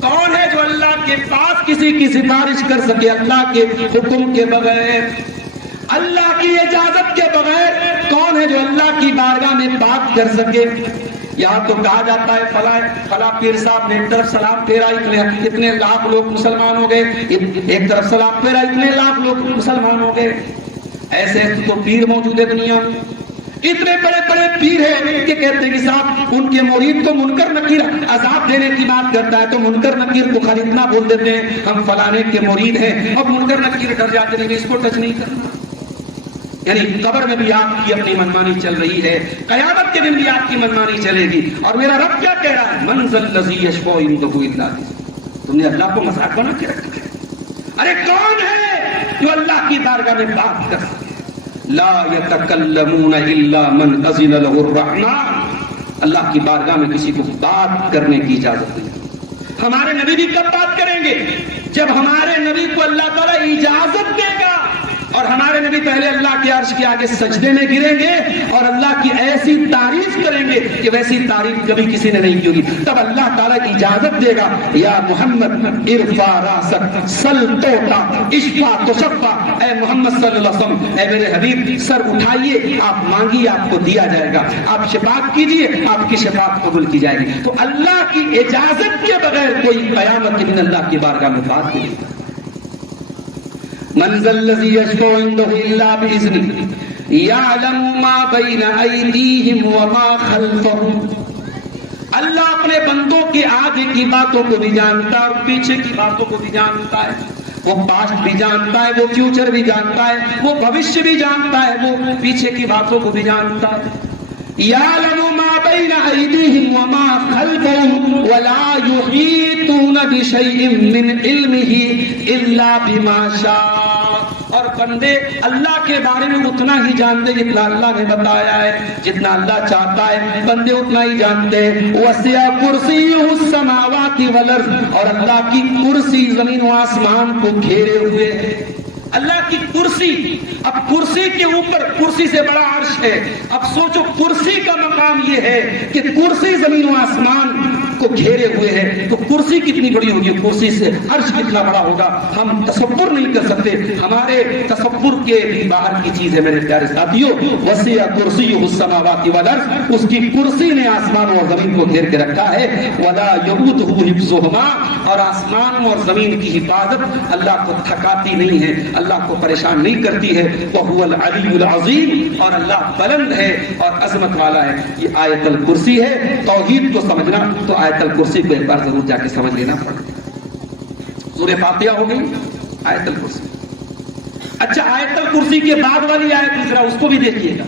کون ہے جو اللہ کے پاس کسی کی سفارش کر سکے اللہ کے حکم کے بغیر، اللہ کی اجازت کے بغیر؟ کون ہے جو اللہ کی بارگاہ میں بات کر سکے؟ یہاں تو کہا جاتا ہے فلاں پیر صاحب نے ایک طرف سلام پھیرا، اتنے لاکھ لوگ مسلمان ہو گئے، ایک طرف سلام پھیرا، اتنے لاکھ لوگ مسلمان ہو گئے۔ ایسے تو پیر موجود ہے دنیا میں، اتنے بڑے بڑے پیر ہیں کہ کہتے ہیں کہ صاحب ان کے مرید کو منکر نکیر عذاب دینے کی بات کرتا ہے تو منکر نکیر کو خالی اتنا بول دیتے ہیں ہم فلانے کے مرید ہیں، اب منکر نکیر ڈر جاتے ہیں کہ اس کو ٹچ نہیں کرنا۔ یعنی قبر میں بھی آپ کی اپنی منمانی چل رہی ہے، قیامت کے دن بھی آپ کی منمانی چلے گی۔ اور میرا رب کیا کہہ رہا ہے؟ من ذا الذی یشفع عنده الا باذنہ۔ تم نے اللہ کو مذاق بنا کے رکھا ہے؟ ارے کون ہے جو اللہ کی بارگاہ میں بات کر سکے؟ لا یتکلمون الا من اذن له الرحمن، اللہ کی بارگاہ میں کسی کو بات کرنے کی اجازت نہیں۔ ہمارے نبی بھی کب بات کریں گے؟ جب ہمارے نبی کو اللہ تعالیٰ اجازت دے گا، اور ہمارے نبی پہلے اللہ کے عرش کے آگے سجدے میں گریں گے اور اللہ کی ایسی تعریف کریں گے کہ ویسی تعریف کبھی کسی نے نہیں کی ہوگی۔ تب اللہ تعالیٰ اجازت دے گا، یا محمد ارفع راسک سل توتا اشفع تشفع، اے محمد صلی اللہ علیہ وسلم، اے میرے حبیب سر اٹھائیے، آپ مانگیے آپ کو دیا جائے گا، آپ شفاعت کیجیے آپ کی شفاعت قبول کی جائے گی۔ تو اللہ کی اجازت کے بغیر کوئی قیامت کے دن اللہ کی بارگاہ میں بات نہیں کرتا۔ من ذا الذی یشفع عنده الا باذنہ یعلم ما بین ایدیہم وما خلفہم، اللہ اپنے بندوں کے آگے کی باتوں کو بھی جانتا ہے اور پیچھے کی باتوں کو بھی جانتا ہے، وہ پاسٹ بھی جانتا ہے، وہ فیوچر بھی جانتا ہے، وہ بھوشیہ بھی جانتا ہے، وہ پیچھے کی باتوں کو بھی جانتا ہے۔ یعلم ما بین ایدیہم وما خلفہم ولا یحیطون بشیء من علمہ الا بما شاء، اور بندے اللہ کے بارے میں اتنا ہی جانتے جتنا اللہ نے بتایا ہے، جتنا اللہ چاہتا ہے بندے اتنا ہی جانتے ہیں۔ وسع کرسیہ السماوات والارض، اور اللہ کی کرسی زمین و آسمان کو گھیرے ہوئے ہے۔ اللہ کی کرسی، اب کرسی کے اوپر کرسی سے بڑا عرش ہے، اب سوچو کرسی کا مقام یہ ہے کہ کرسی زمین و آسمان کو گھیرے ہوئے ہے، تو کرسی کتنی بڑی ہوگی، کرسی سے عرش کتنا بڑا ہوگا، ہم تصور نہیں کر سکتے، ہمارے تصور کے بھی باہر کی چیز ہے میرے پیارے ساتھیوں۔ وسع کرسیہ السماوات والارض، اس کی کرسی نے آسمانوں اور زمین کو گھیر کے رکھا ہے۔ ولا یؤودہ حفظہما، اور آسمانوں اور زمین کی حفاظت اللہ کو تھکاتی نہیں ہے، اللہ کو پریشان نہیں کرتی ہے۔ وہو العلی العظیم، اور اللہ بلند ہے اور عظمت والا ہے۔ یہ آیت الکرسی ہے۔ توحید کو سمجھنا تو آیت الکرسی کو ایک بار ضرور جا کے سمجھ لینا پڑے گا۔ سورہ فاتحہ ہو گئی، آیت الکرسی، اچھا آیت الکرسی کے بعد والی آیت دوسرا اس کو بھی دیکھیے گا.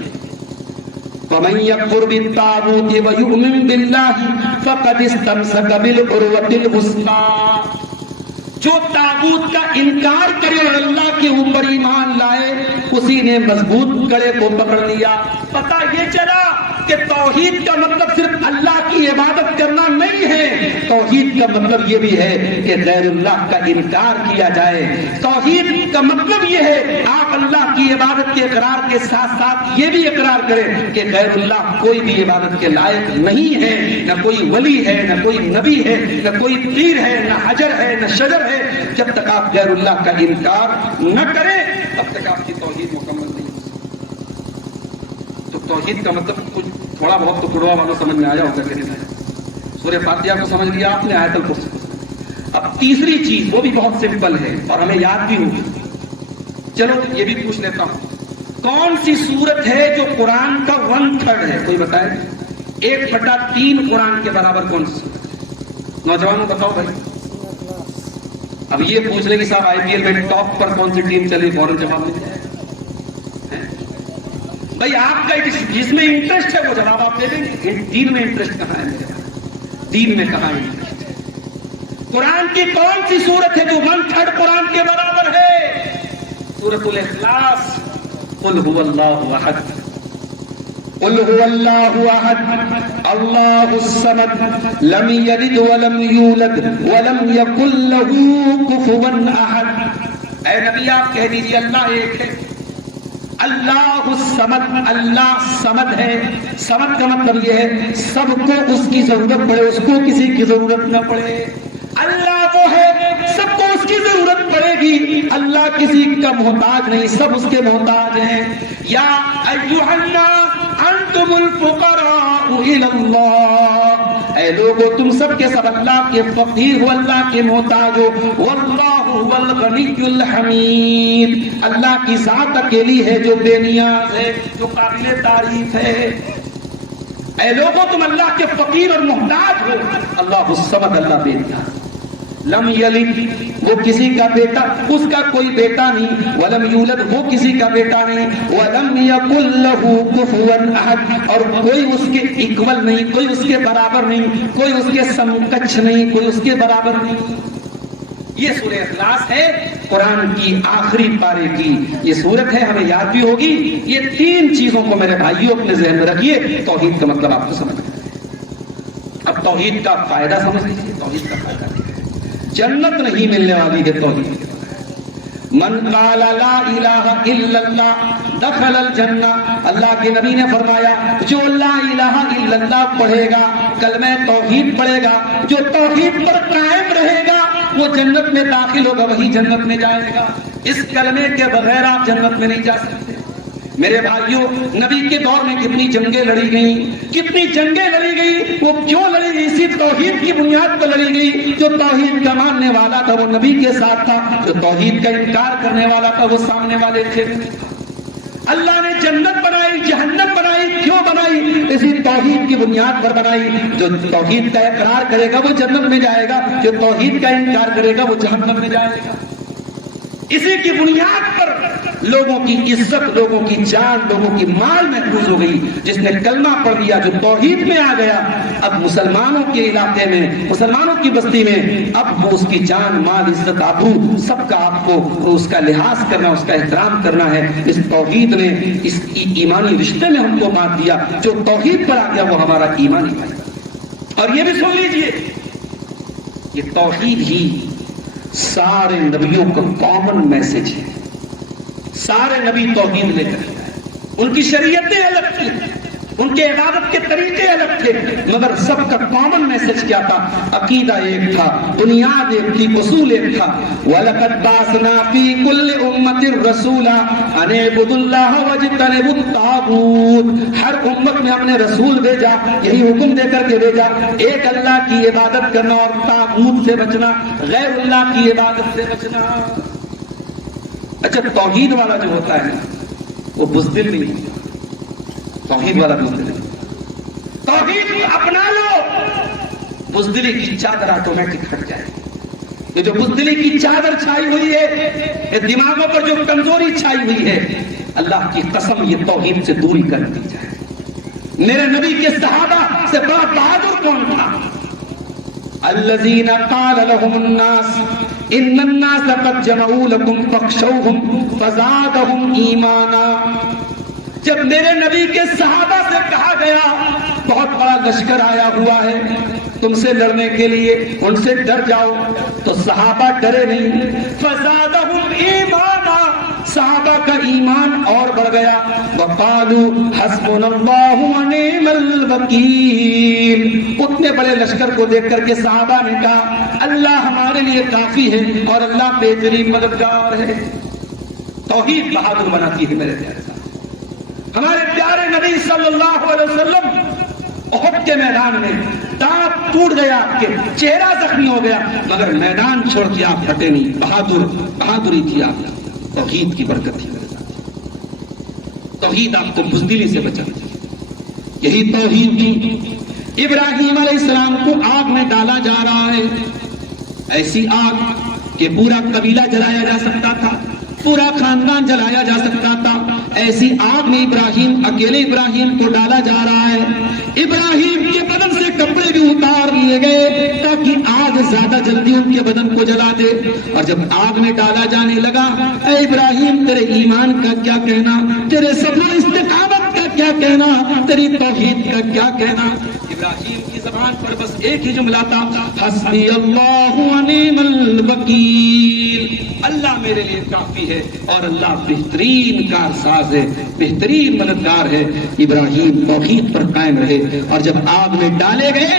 فَمَن يَكْفُرْ بِالطَّاغُوتِ وَيُؤْمِن بِاللَّهِ فَقَدِ اسْتَمْسَكَ بِالْعُرْوَةِ الْوُثْقَىٰ. جو طاغوت کا انکار کرے اور اللہ کے اوپر ایمان لائے اسی نے مضبوط کڑے کو پکڑ لیا. پتہ یہ چلا کہ توحید کا مطلب صرف اللہ کی عبادت کرنا نہیں ہے. توحید کا مطلب یہ بھی ہے کہ غیر اللہ کا انکار کیا جائے. توحید کا مطلب یہ ہے آپ اللہ کی عبادت کے اقرار کے ساتھ ساتھ یہ بھی اقرار کریں کہ غیر اللہ کوئی بھی عبادت کے لائق نہیں ہے. نہ کوئی ولی ہے، نہ کوئی نبی ہے، نہ کوئی پیر ہے، نہ حجر ہے، نہ شجر ہے. جب تک آپ غیر اللہ کا انکار نہ کریں تب تک آپ کی توحید مکمل نہیں ہو سکتی. تو توحید کا مطلب کچھ تھوڑا بہت تو قرآن والوں سمجھ میں آیا ہوگا کہ نہیں. سورہ فاتحہ کو سمجھ لیا آپ نے، آیت الکرسی کو. اب تیسری چیز وہ بھی بہت سمپل ہے اور ہمیں یاد بھی ہوگی. چلو یہ بھی پوچھ لیتا ہوں، کون سی سورت ہے جو قرآن کا 1/3 ہے؟ کوئی بتائے. 1/3 قرآن کے برابر کون سی؟ نوجوانوں بتاؤ بھائی. اب یہ پوچھ لیں کہ صاحب آئی پی ایل میں ٹاپ پر کون سی ٹیم چلی، فوراً جواب مل جائے. بھائی آپ کا جس میں انٹرسٹ ہے وہ جواب آپ دے دیں گے. دین میں انٹرسٹ کہاں ہے میرے پاس؟ دین میں کہاں انٹرسٹ ہے؟ قرآن کی کون سی سورت ہے جو 1/3 قرآن کے برابر ہے؟ سورۃ الاخلاص. قل هو اللہ احد، قل هو اللہ احد اللہ الصمد لم یلد ولم یولد ولم یکن له کفوا احد. اے نبی آپ کہہ دیجیے اللہ ایک ہے. اللہ الصمد، اللہ صمد ہے. صمد کا مطلب یہ ہے سب کو اس کی ضرورت پڑے، اس کو کسی کی ضرورت نہ پڑے. اللہ وہ ہے سب کو اس کی ضرورت پڑے گی. اللہ کسی کا محتاج نہیں، سب اس کے محتاج ہیں. یا ایھا الناس انتم الفقراء الی اللہ، اے لوگو تم سب کے سب اللہ کے فقیر ہو، اللہ کے محتاج ہو. واللہ هو الغنی الحمید، اللہ کی ذات اکیلی ہے جو بے نیاز ہے، جو قابل تعریف ہے. اے لوگو تم اللہ کے فقیر اور محتاج ہو. اللہ الصمد، اللہ بے نیاز. لم یلد، وہ کسی کا بیٹا، اس کا کوئی بیٹا نہیں. ولم یولد، وہ کسی کا بیٹا نہیں. ولم یکن لہ کفوا احد، اور کوئی اس کے اکول نہیں، کوئی اس کے برابر نہیں، کوئی اس کے سمکچھ نہیں، کوئی اس کے برابر نہیں. یہ سورہ اخلاص ہے قرآن کی آخری پارے کی یہ سورت ہے. ہمیں یاد بھی ہوگی. یہ 3 چیزوں کو میرے بھائیوں اپنے ذہن میں رکھیے. توحید کا مطلب آپ کو سمجھ میں. اب توحید کا فائدہ سمجھ لیجیے. توحید کا فائدہ جنت نہیں ملنے والی ہے توحید. من قال لا الہ الا اللہ دخل الجنہ. اللہ کے نبی نے فرمایا جو لا الہ الا اللہ پڑھے گا، کلمہ توحید پڑھے گا، جو توحید پر قائم رہے گا وہ جنت میں داخل ہوگا، وہی جنت میں جائے گا. اس کلمے کے بغیر آپ جنت میں نہیں جا سکتے. میرے بھائیوں، نبی کے دور میں کتنی جنگیں لڑی گئیں، کتنی جنگیں لڑی گئی. وہ کیوں لڑی گئی؟ اسی توحید کی بنیاد پر لڑی گئی. جو توحید کا ماننے والا تھا وہ نبی کے ساتھ تھا، جو توحید کا انکار کرنے والا تھا وہ سامنے والے تھے. اللہ نے جنت بنائی، جہنم بنائی. کیوں بنائی؟ اسی توحید کی بنیاد پر بنائی. جو توحید کا اقرار کرے گا وہ جنت میں جائے گا، جو توحید کا انکار کرے گا وہ جہنم میں جائے گا. اسی کی بنیاد پر لوگوں کی عزت، لوگوں کی جان، لوگوں کی مال محفوظ ہو گئی. جس نے کلمہ پڑھ لیا، جو توحید میں آ گیا، اب مسلمانوں کے علاقے میں، مسلمانوں کی بستی میں اب وہ اس کی جان، مال، عزت، آبرو سب کا آپ کو اس کا لحاظ کرنا، اس کا احترام کرنا ہے. اس توحید نے اس ایمانی رشتے میں ہم کو بانٹ دیا. جو توحید پر آ گیا وہ ہمارا ایمانی ہے. اور یہ بھی سن لیجئے، یہ توحید ہی سارے نبیوں کا کامن میسج ہے. سارے نبی توحید لے کر آئے. ان کی شریعتیں الگ تھیں، ان کے عبادت کے طریقے الگ تھے، مگر سب کا کامن میسج کیا تھا؟ عقیدہ ایک تھا، بنیاد ایک تھی، اصول ایک تھا. وَلَقَدْ بَعَثْنَا فِي كُلِّ أُمَّةٍ رَسُولًا أَنِ اعْبُدُوا اللَّهَ وَاجْتَنِبُوا الطَّاغُوتَ. ہر امت میں ہم نے رسول بھیجا، یہی حکم دے کر کے بھیجا، ایک اللہ کی عبادت کرنا اور طاغوت سے بچنا، غیر اللہ کی عبادت سے بچنا. اچھا، توحید والا جو ہوتا ہے وہ بزدل نہیں ہوتا. توحید والا بزدل نہیں. توحید اپنا لو، بزدلی کی چادر آٹومیٹک ہٹ جائے. یہ جو بزدلی کی چادر چھائی ہوئی ہے، یہ دماغوں پر جو کمزوری چھائی ہوئی ہے، اللہ کی قسم یہ توحید سے دوری کر دی جائے۔ میرے نبی کے صحابہ سے بڑا بہادر کون تھا؟ الذین قال لهم الناس ان الناس قد جمعوا لكم فاخشوهم فزادهم ایمانا۔ جب میرے نبی کے صحابہ سے کہا گیا بہت بڑا لشکر آیا ہوا ہے تم سے لڑنے کے لیے، ان سے ڈر جاؤ، تو صحابہ ڈرے نہیں۔ فزادهم ایمانا، صحابہ کا ایمان اور بڑھ گیا۔ وقالوا حسبنا اللہ ونعم الوکیل، اتنے بڑے لشکر کو دیکھ کر کے صحابہ نے کہا اللہ ہمارے لیے کافی ہے اور اللہ بہترین مددگار ہے۔ توحید بہادر بناتی ہے میرے پیارے صاحب۔ ہمارے پیارے نبی صلی اللہ علیہ وسلم احد کے میدان میں دانت ٹوٹ گیا، آپ کے چہرہ زخمی ہو گیا، مگر میدان چھوڑ کے آپ ہٹے نہیں۔ بہادری تھی آپ، توحید کی برکت تھی میرے ساتھ۔ توحید آپ کو بزدلی سے بچاتی، یہی توحید تھی۔ ابراہیم علیہ السلام کو آگ میں ڈالا جا رہا ہے، ایسی آگ کہ پورا قبیلہ جلایا جا سکتا تھا، پورا خاندان جلایا جا سکتا تھا، ایسی آگ میں اکیلے ابراہیم کو ڈالا جا رہا ہے۔ ابراہیم کے بدن سے کپڑے بھی اتار لیے گئے تاکہ آگ زیادہ جلدی ان کے بدن کو جلا دے، اور جب آگ میں ڈالا جانے لگا، اے ابراہیم تیرے ایمان کا کیا کہنا، تیرے صبر استقامت کا کیا کہنا، تیری توحید کا کیا کہنا؟ ابراہیم کی زبان پر بس ایک ہی جملہ تھا، حسبی اللہ ونعم الوکیل، اللہ میرے لیے کافی ہے اور اللہ بہترین کارساز ہے، بہترین مددگار ہے۔ ابراہیم توحید پر قائم رہے، اور جب آگ میں ڈالے گئے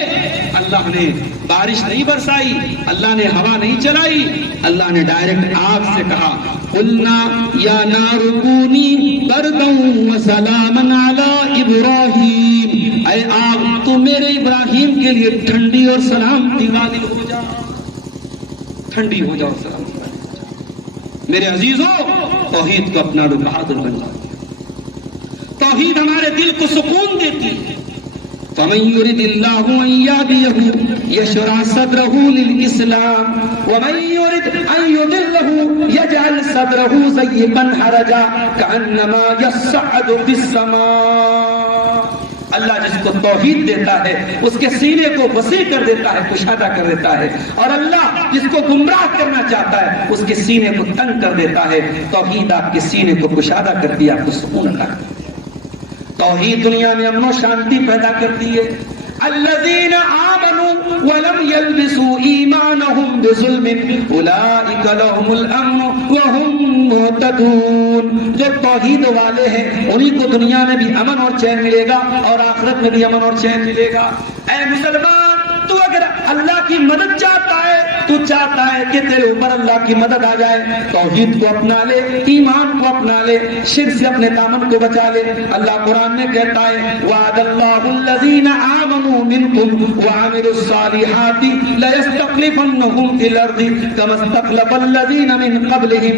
اللہ نے بارش نہیں برسائی، اللہ نے ہوا نہیں چلائی، اللہ نے ڈائریکٹ آگ سے کہا قلنا یا نار کونی بردا وسلاما علی ابراہیم، اے آگ تو میرے ابراہیم کے لیے ٹھنڈی اور سلامتی والی ہو جا، ٹھنڈی ہو جاؤ، سلامتی والی ہو جا۔ میرے عزیزوں، توحید کو اپنا لو، بہادر بن جاؤ۔ توحید ہمارے دل کو سکون دیتی ہے۔ فمن يرد الله ان يهديه يشرح صدره للاسلام ومن يرد ان يضله يجعل صدره ضيقا حرجا كانما يصعد في السماء۔ اللہ جس کو توحید دیتا ہے اس کے سینے کو وسیع کر دیتا ہے، کشادہ کر دیتا ہے، اور اللہ جس کو گمراہ کرنا چاہتا ہے اس کے سینے کو تنگ کر دیتا ہے۔ توحید آپ کے سینے کو کشادہ کرتی ہے، آپ کو سکون عطا کرتی ہے۔ توحید دنیا میں امن و شانتی پیدا کرتی ہے۔ الذین آمنوا ولم يلبسوا ایمانهم بظلم اولئک لهم الامن وهم مہتدون۔ جو توحید والے ہیں انہی کو دنیا میں بھی امن اور چین ملے گا اور آخرت میں بھی امن اور چین ملے گا۔ اے مسلمان، تو اگر اللہ کی مدد چاہتا ہے، تو چاہتا ہے کہ تیرے اوپر اللہ کی مدد آ جائے، توحید کو اپنا لے، ایمان کو اپنا لے، شرک سے اپنے دامن کو بچا لے۔ اللہ قرآن میں کہتا ہے وعد اللہ الذین آمنوا منکم وعملوا الصالحات لیستخلفنہم فی الارض کما استخلف الذین من قبلہم۔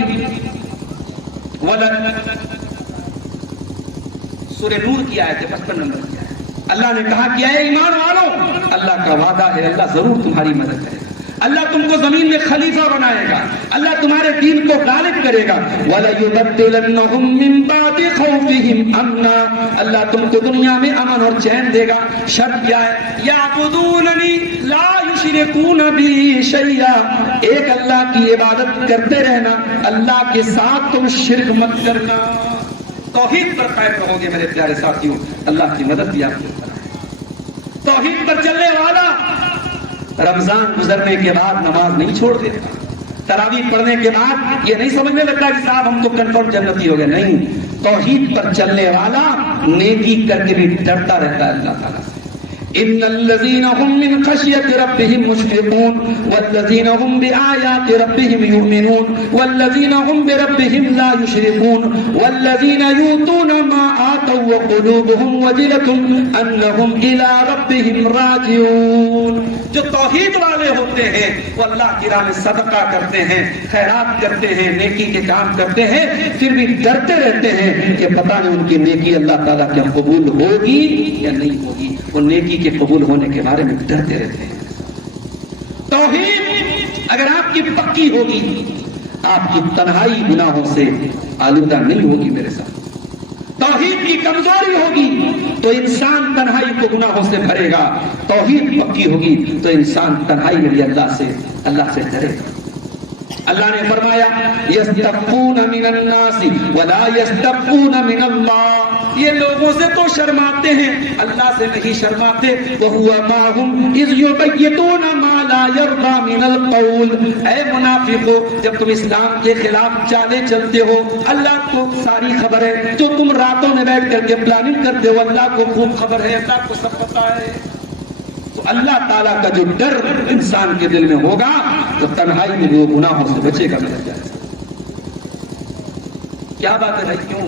سورہ نور کی آیت 55 نمبر کی آیت۔ اللہ نے کہا کہ اے ایمان والو، اللہ کا وعدہ ہے، اللہ ضرور تمہاری مدد کرے گا، اللہ تم کو زمین میں خلیفہ بنائے گا، اللہ تمہارے دین کو غالب کرے گا۔ وَلَيُبَدِّلَنَّهُم مِّن بَعْدِ خَوْفِهِمْ أَمْنًا، اللہ تم کو دنیا میں امن اور چین دے گا۔ شرط کیا ہے؟ يَعْبُدُونَنِي لَا يُشْرِكُونَ بِي شَيْئًا، ایک اللہ کی عبادت کرتے رہنا، اللہ کے ساتھ تم شرک مت کرنا۔ توحید پر قائم رہو گے میرے پیارے ساتھیوں، اللہ کی مدد بھی آپ کو کرے۔ توحید پر چلنے والا رمضان گزرنے کے بعد نماز نہیں چھوڑ دیتا، تراویح پڑھنے کے بعد یہ نہیں سمجھنے لگتا کہ صاحب ہم تو کنفرم جنتی ہو گئے، نہیں، توحید پر چلنے والا نیکی کر کے بھی ڈرتا رہتا ہے اللہ تعالیٰ سے۔ ان الذين هم من خشية ربهم مشفقون والذين هم بآيات ربهم يؤمنون والذين هم بربهم لا يشركون والذين يؤتون ما آتوا وقلوبهم وجلة أنهم إلى ربهم راجعون۔ جو توحید والے ہوتے ہیں وہ اللہ کی راہ میں صدقہ کرتے ہیں، خیرات کرتے ہیں، نیکی کے کام کرتے ہیں، پھر بھی ڈرتے رہتے ہیں کہ پتہ نہیں ان کی نیکی اللہ تعالیٰ کیا قبول ہوگی یا نہیں ہوگی۔ وہ نیکی کے قبول ہونے کے بارے میں ڈرتے رہتے ہیں۔ توحید اگر آپ کی پکی ہوگی آپ کی تنہائی گناہوں سے آلودہ نہیں ہوگی میرے ساتھ. توحید کی کمزوری ہوگی تو انسان تنہائی کو گناہوں سے بھرے گا. توحید پکی ہوگی تو انسان تنہائی میں بھی اللہ سے ڈرے گا. اللہ نے فرمایا یستخفون من الناس ولا یستخفون من اللہ. یہ لوگوں سے تو شرماتے ہیں اللہ سے نہیں شرماتے. وَهُوَ مَعَهُمْ إِذْ يُبَيِّتُونَ مَا لَا يَرْضَى مِنَ الْقَوْلِ. اے منافقو جب تم اسلام کے خلاف چالے چلتے ہو اللہ کو ساری خبر ہے. جو تم راتوں میں بیٹھ کر کے پلاننگ کرتے ہو اللہ کو خوب خبر ہے, اللہ کو سب پتا ہے. تو اللہ تعالیٰ کا جو ڈر انسان کے دل میں ہوگا تو تنہائی میں وہ گناہوں سے بچے گا. میرا جائے کیا بات ہے بھائی, کیوں؟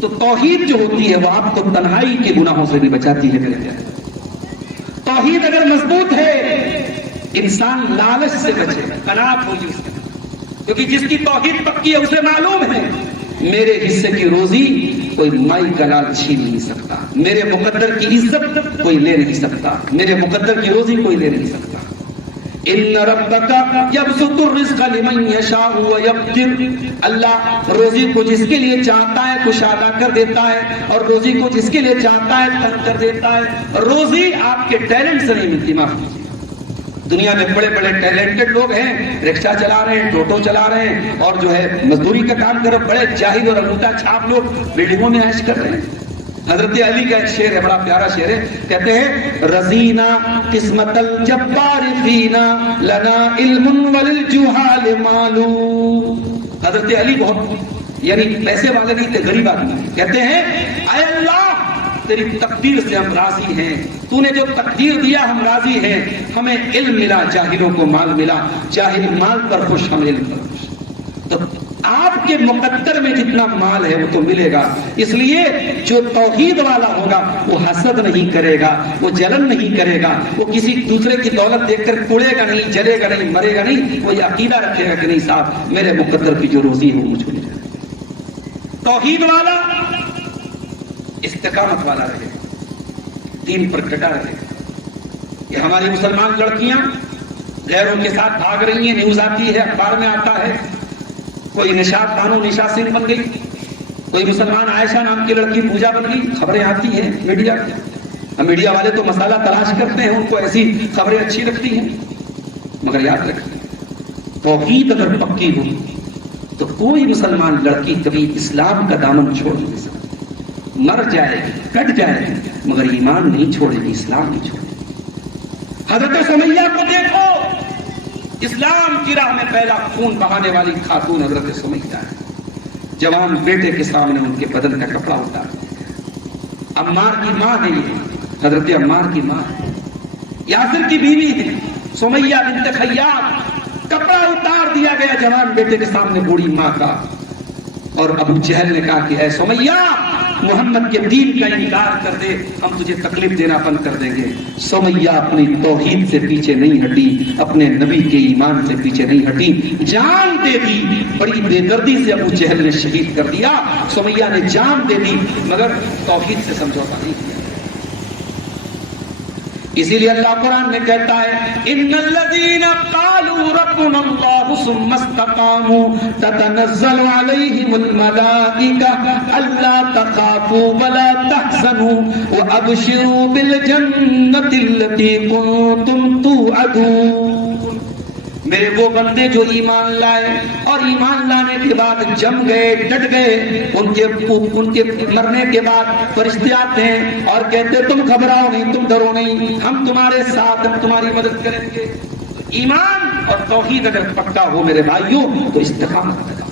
تو توحید جو ہوتی ہے وہ آپ کو تنہائی کے گناہوں سے بھی بچاتی ہے. میرے جائے توحید اگر مضبوط ہے انسان لالچ سے بچے گا, قناعت ہوگی اس کے, کیونکہ جس کی توحید پکی ہے اسے معلوم ہے میرے حصے کی روزی کوئی مائی کا لال چھین نہیں سکتا, میرے مقدر کی عزت کوئی لے نہیں سکتا, میرے مقدر کی روزی کوئی لے نہیں سکتا. ان ربک یبسط الرزق لمن یشاء ویقدر. اللہ روزی کو جس کے لیے چاہتا ہے کشادہ کر دیتا ہے اور روزی کو جس کے لیے چاہتا ہے تنگ کر دیتا ہے. روزی آپ کے ٹیلنٹ سے نہیں ملتی. معاف کیجیے, دنیا میں بڑے بڑے ٹیلنٹڈ لوگ ہیں, رکشہ چلا رہے ہیں, ٹوٹو چلا رہے ہیں اور جو ہے مزدوری کا کام کر رہے, بڑے جاہل اور انگوٹھا چھاپ لوگ بلڈنگوں میں عیش کر رہے ہیں. حضرت علی کا ایک شعر ہے, بڑا پیارا شعر ہے, کہتے ہیں رضینا قسمت الجبار فینا لنا علم وللجہال مالو. حضرت علی بہت یعنی پیسے والے نہیں تھے, غریب آدمی. کہتے ہیں اے اللہ تیری تقدیر سے ہم راضی ہیں, تو نے جو تقدیر دیا ہم راضی ہیں. ہمیں علم ملا جاہلوں کو مال ملا, جاہل مال پر خوش ہم علم پر خوش. تو آپ کے مقدر میں جتنا مال ہے وہ تو ملے گا. اس لیے جو توحید والا ہوگا وہ حسد نہیں کرے گا, وہ جلن نہیں کرے گا, وہ کسی دوسرے کی دولت دیکھ کر کوڑے گا نہیں, جلے گا نہیں, مرے گا نہیں. وہ یہ عقیدہ رکھے گا کہ نہیں صاحب میرے مقدر کی جو روزی ہے وہ مجھ کو ملے گا. توحید والا استقامت والا رہے گا, دین پر ڈٹا رہے گا. یہ ہماری مسلمان لڑکیاں غیروں کے ساتھ بھاگ رہی ہیں, نیوز آتی ہے, اخبار میں آتا ہے, کوئی نشاط بانو نشا سنگھ بن گئی, کوئی مسلمان عائشہ نام کی لڑکی پوجا بن گئی. خبریں آتی ہیں میڈیا کی. میڈیا والے تو مسئلہ تلاش کرتے ہیں, ان کو ایسی خبریں اچھی لگتی ہیں. مگر یاد رکھیں توحید اگر پکی ہو تو کوئی مسلمان لڑکی کبھی اسلام کا دامن چھوڑ نہیں سکتی. مر جائے گی, کٹ جائے گی, مگر ایمان نہیں چھوڑے گی, اسلام نہیں چھوڑے گی. حضرت سمیہ کو دیکھو, اسلام کی راہ میں پہلا خون بہانے والی خاتون حضرت سمیہ ہے. جوان بیٹے کے سامنے ان کے بدن کا کپڑا اتار دیا. عمار کی ماں ہے, یہ حضرت عمار کی ماں ہے, یاسر کی بیوی ہے سمیہ بنت خیاط. کپڑا اتار دیا گیا جوان بیٹے کے سامنے بوڑھی ماں کا, اور ابو جہل نے کہا کہ اے سمیہ محمد کے دین کا انکار کر دے, ہم تجھے تکلیف دینا بند کر دیں گے. سمیہ اپنی توحید سے پیچھے نہیں ہٹی, اپنے نبی کے ایمان سے پیچھے نہیں ہٹی, جان دے دی. بڑی بے دردی سے ابو جہل نے شہید کر دیا, سمیہ نے جان دے دی, مگر توحید سے سمجھوتا نہیں کیا. اسی لیے اللہ قرآن میں کہتا ہے ان الذین قالوا ربنا اللہ ثم استقاموا تتنزل علیہم الملائکہ الا تخافوا ولا تحزنوا وابشروا بالجنۃ التي کنتم توعدون. میرے وہ بندے جو ایمان لائے اور ایمان لانے کے بعد جم گئے, ڈٹ گئے, ان کے مرنے کے بعد فرشتے آتے ہیں اور کہتے تم گھبراؤ نہیں, تم ڈرو نہیں, ہم تمہارے ساتھ, ہم تمہاری مدد کریں گے. ایمان اور توحید اگر پکا ہو میرے بھائیوں تو استقامت لگا.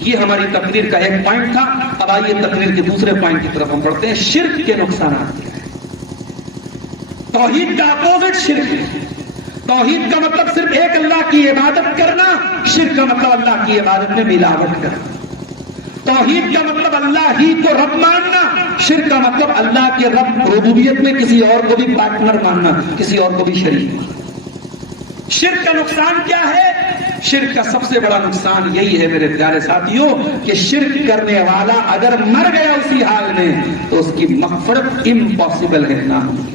یہ ہماری تقریر کا ایک پوائنٹ تھا. اب آئیے تقریر کے دوسرے پوائنٹ کی طرف ہم بڑھتے ہیں. شرک کے نقصانات کیا ہیں؟ توحید کا اپوزٹ شرک ہے. توحید کا مطلب صرف ایک اللہ کی عبادت کرنا, شرک کا مطلب اللہ کی عبادت میں ملاوٹ کرنا. توحید کا مطلب اللہ ہی کو رب ماننا, شرک کا مطلب اللہ کے رب ربوبیت میں کسی اور کو بھی پارٹنر ماننا, کسی اور کو بھی شریک ماننا. شرک کا نقصان کیا ہے؟ شرک کا سب سے بڑا نقصان یہی ہے میرے پیارے ساتھیوں کہ شرک کرنے والا اگر مر گیا اسی حال میں تو اس کی مغفرت امپاسبل ہے, ناممکن.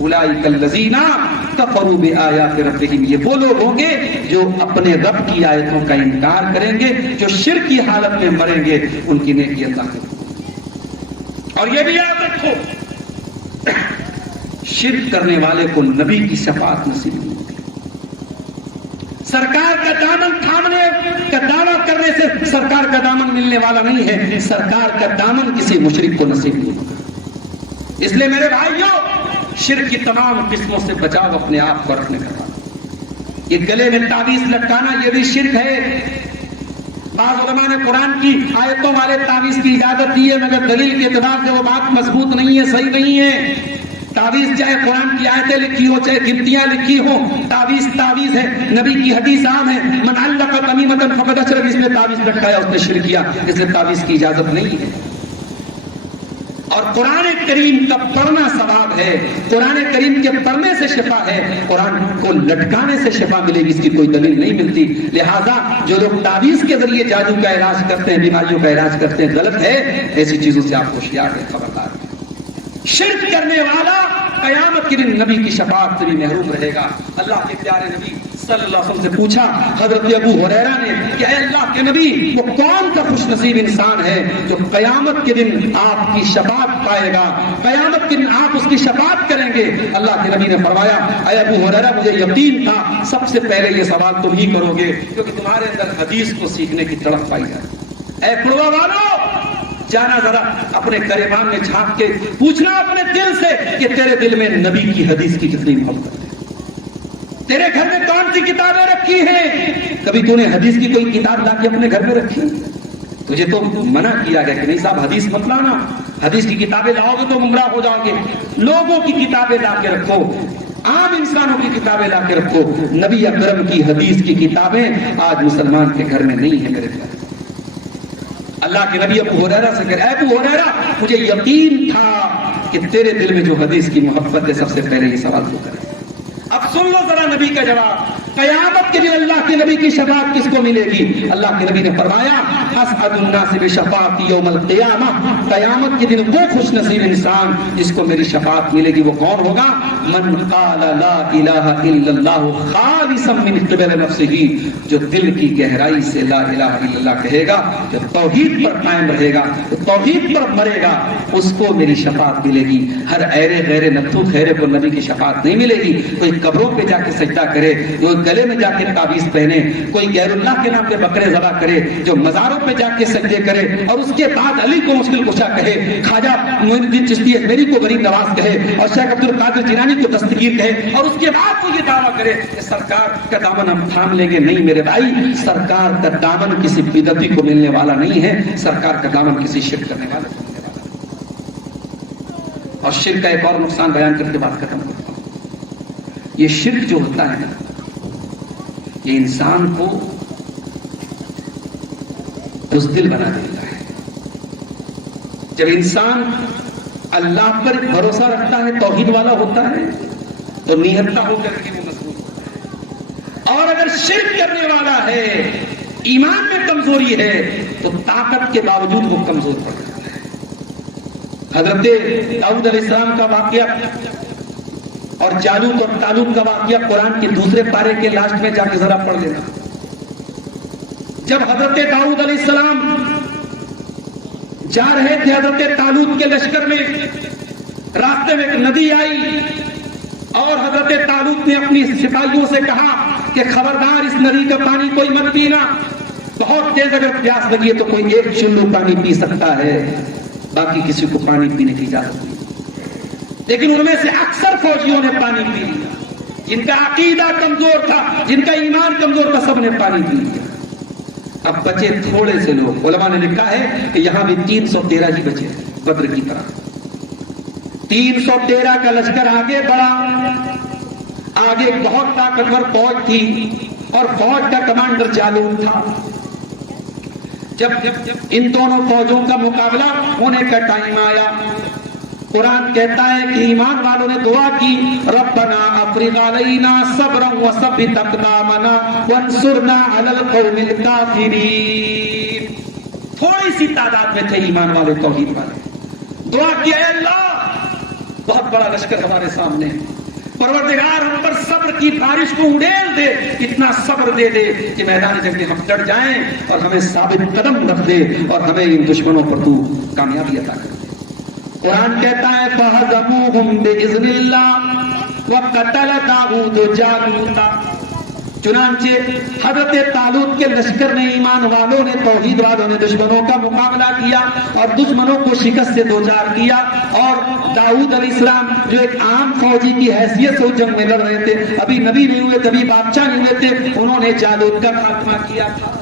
اولئک الذین کفروا بآیات ربہم، یہ وہ لوگ ہوں گے جو اپنے رب کی آیتوں کا انکار کریں گے، جو شرک کی حالت میں مریں گے، ان کی نیکی اللہ کرے۔ اور یہ بھی یاد رکھو، شرک کرنے والے کو نبی کی شفاعت نصیب نہیں ہوتی۔ سرکار کا دامن تھامنے کا دعویٰ کرنے سے سرکار کا دامن ملنے والا نہیں ہے، سرکار کا دامن کسی مشرک کو نصیب نہیں ہوگا۔ اس لیے میرے بھائیوں، شرک کی تمام قسموں سے بچاؤ اپنے آپ کو رکھنے کا۔ یہ گلے میں تعویذ لٹکانا یہ بھی شرک ہے۔ بعض علماء نے قرآن کی آیتوں والے تعویذ کی اجازت دی ہے، مگر دلیل کے اعتبار سے وہ بات مضبوط نہیں ہے، صحیح نہیں ہے۔ تعویذ چاہے قرآن کی آیتیں لکھی ہو، چاہے گنتیاں لکھی ہو، تعویذ تعویذ ہے۔ نبی کی حدیث عام ہے، من علق تمیمۃ فقد اشرک، اس نے تعویذ لٹکایا اس نے شرک کیا، اس لیے تعویذ کی اجازت نہیں ہے۔ اور قرآن کریم کا پڑھنا ثواب ہے، قرآن کریم کے پڑھنے سے شفا ہے، قرآن کو لٹکانے سے شفا ملے گی اس کی کوئی دلیل نہیں ملتی۔ لہذا جو لوگ تعویذ کے ذریعے جادو کا علاج کرتے ہیں، بیماریوں کا علاج کرتے ہیں، غلط ہے۔ ایسی چیزوں سے آپ ہوشیار ہیں، خبردار ہیں۔ شرک کرنے والا قیامت کے دن نبی کی شفاعت سے بھی محروم رہے گا۔ اللہ کے پیارے نبی صلی اللہ علیہ وسلم سے پوچھا حضرت ابو ہریرہ نے کہ اے اللہ کے نبی، وہ کون سا خوش نصیب انسان ہے جو قیامت کے دن آپ کی شفاعت پائے گا، قیامت کے دن آپ اس کی شفاعت کریں گے؟ اللہ کے نبی نے فرمایا اے ابو ہریرہ، مجھے یقین تھا سب سے پہلے یہ سوال تم ہی کرو گے، کیونکہ تمہارے اندر حدیث کو سیکھنے کی تڑپ پائی جائے۔ اے قربا والو، جانا ذرا اپنے گریبان میں جھانک کے پوچھنا اپنے دل سے کہ تیرے دل میں نبی کی حدیث کی کتنی محبت ہے، تیرے گھر میں کون سی کتابیں رکھی ہیں؟ کبھی تو نے حدیث کی کوئی کتاب لا کے اپنے گھر میں رکھی؟ تجھے تو منع کیا گیا کہ نہیں صاحب حدیث مت لانا، حدیث کی کتابیں لاؤ گے تو گمراہ ہو جاؤ گے۔ لوگوں کی کتابیں لا کے رکھو، عام انسانوں کی کتابیں لا کے رکھو، نبی اکرم کی حدیث کی کتابیں آج مسلمان کے گھر میں نہیں ہے میرے پیارے۔ اللہ کے نبی ابو ہریرہ سے کہے اے ابو ہریرہ، مجھے یقین تھا کہ تیرے دل میں جو حدیث کی محبت ہے، سب سے پہلے یہ سوال تو کرے۔ اب سن لو ذرا نبی کا جواب۔ قیامت کے دن اللہ کے نبی کی شفاعت کس کو ملے گی؟ اللہ کے نبی نے فرمایا اسعد الناس بشفاعتی یوم القیامہ، قیامت کے دن وہ خوش نصیب انسان جس کو میری شفاعت ملے گی، وہ کون ہوگا؟ من قال لا الہ الا اللہ خالصا من قبل نفسہ، جو دل کی گہرائی سے لا الہ الا اللہ کہے گا، جو توحید پر قائم رہے گا، جو توحید پر مرے گا، اس کو میری شفاعت ملے گی۔ ہر ایرے غیرے نتھو خیرے کو نبی کی شفاعت نہیں ملے گی۔ کوئی قبروں پہ جا کے سجدہ کرے، جو گلے میں جا کے تعویذ پہنے، کوئی غیر اللہ کے نام پہ بکرے ذبح کرے، جو مزاروں پہ جا کے سجدے کرے اور اس کے بعد علی کو مشکل کشا کہے، خواجہ معین الدین چشتی اجمیری کو غریب نواز کہے اور شیخ عبد القادر جیلانی کو دستگیر کہے، اور اس کے بعد وہ یہ دعویٰ کرے کہ سرکار کا دامن ہم تھام لیں گے۔ نہیں میرے بھائی، سرکار کا دامن کسی بدعتی کو ملنے والا نہیں ہے، سرکار کا دامن کسی شرک کرنے والے کو ملنے والا ہے۔ اور شرک کا ایک اور نقصان بیان کر کے بات ختم کرتا ہوں۔ یہ شرک جو ہوتا ہے نا، یہ انسان کو بزدل بنا دیتا ہے۔ جب انسان اللہ پر بھروسہ رکھتا ہے، توحید والا ہوتا ہے، تو نہتتا ہو کر کے وہ مضبوط ہوتا ہے، اور اگر شرک کرنے والا ہے، ایمان میں کمزوری ہے، تو طاقت کے باوجود وہ کمزور پڑ جاتا ہے۔ حضرت داؤد علیہ السلام کا واقعہ اور جالوت اور طالوت کا واقعہ قرآن کے دوسرے پارے کے لاسٹ میں جا کے ذرا پڑھ لینا۔ جب حضرت داؤد علیہ السلام جا رہے تھے حضرت طالوت کے لشکر میں، راستے میں ایک ندی آئی اور حضرت طالوت نے اپنی سپاہیوں سے کہا کہ خبردار اس ندی کا پانی کوئی مت پینا، بہت تیز اگر پیاس لگی ہے تو کوئی ایک چلو پانی پی سکتا ہے، باقی کسی کو پانی پینے کی اجازت نہیں۔ لیکن ان میں سے اکثر فوجیوں نے پانی پی لیا، جن کا عقیدہ کمزور تھا، جن کا ایمان کمزور تھا، سب نے پانی پی لیا۔ اب بچے تھوڑے سے لوگ، علماء نے لکھا ہے کہ یہاں بھی 313 ہی بچے بدر کی طرح۔ 313 کا لشکر آگے بڑھا، آگے بہت طاقتور فوج تھی اور فوج کا کمانڈر جالوت تھا۔ جب ان دونوں فوجوں کا مقابلہ ہونے کا ٹائم آیا، قرآن کہتا ہے کہ ایمان والوں نے دعا کی، ربنا افرغ علینا صبرا وثبت اقدامنا وانصرنا علی القوم الکافرین۔ تھوڑی سی تعداد میں تھے ایمان والے، توحید والے، دعا کی اے اللہ بہت بڑا لشکر ہمارے سامنے ہے. پروردگار ہم پر صبر کی بارش کو اڑیل دے, اتنا صبر دے دے کہ میدان جنگ میں ہم ڈٹ جائیں, اور ہمیں ثابت قدم رکھ دے, اور ہمیں ان دشمنوں پر تو کامیابی عطا کر دے. قرآن کہتا ہے فَهَزَمُوهُمْ بِإِذْنِ اللَّهِ وَقَتَلَ دَاوُودُ جَالُوتَ. چنانچہ حضرت طالوت کے لشکر نے, ایمان والوں نے, توحید والوں نے دشمنوں کا مقابلہ کیا اور دشمنوں کو شکست سے دوچار کیا, اور داؤد علیہ السلام جو ایک عام فوجی کی حیثیت سے جنگ میں لڑ رہے تھے, ابھی نبی نہیں ہوئے, کبھی بادشاہ نہیں ہوئے تھے, انہوں نے جالوت کا خاتمہ کیا تھا.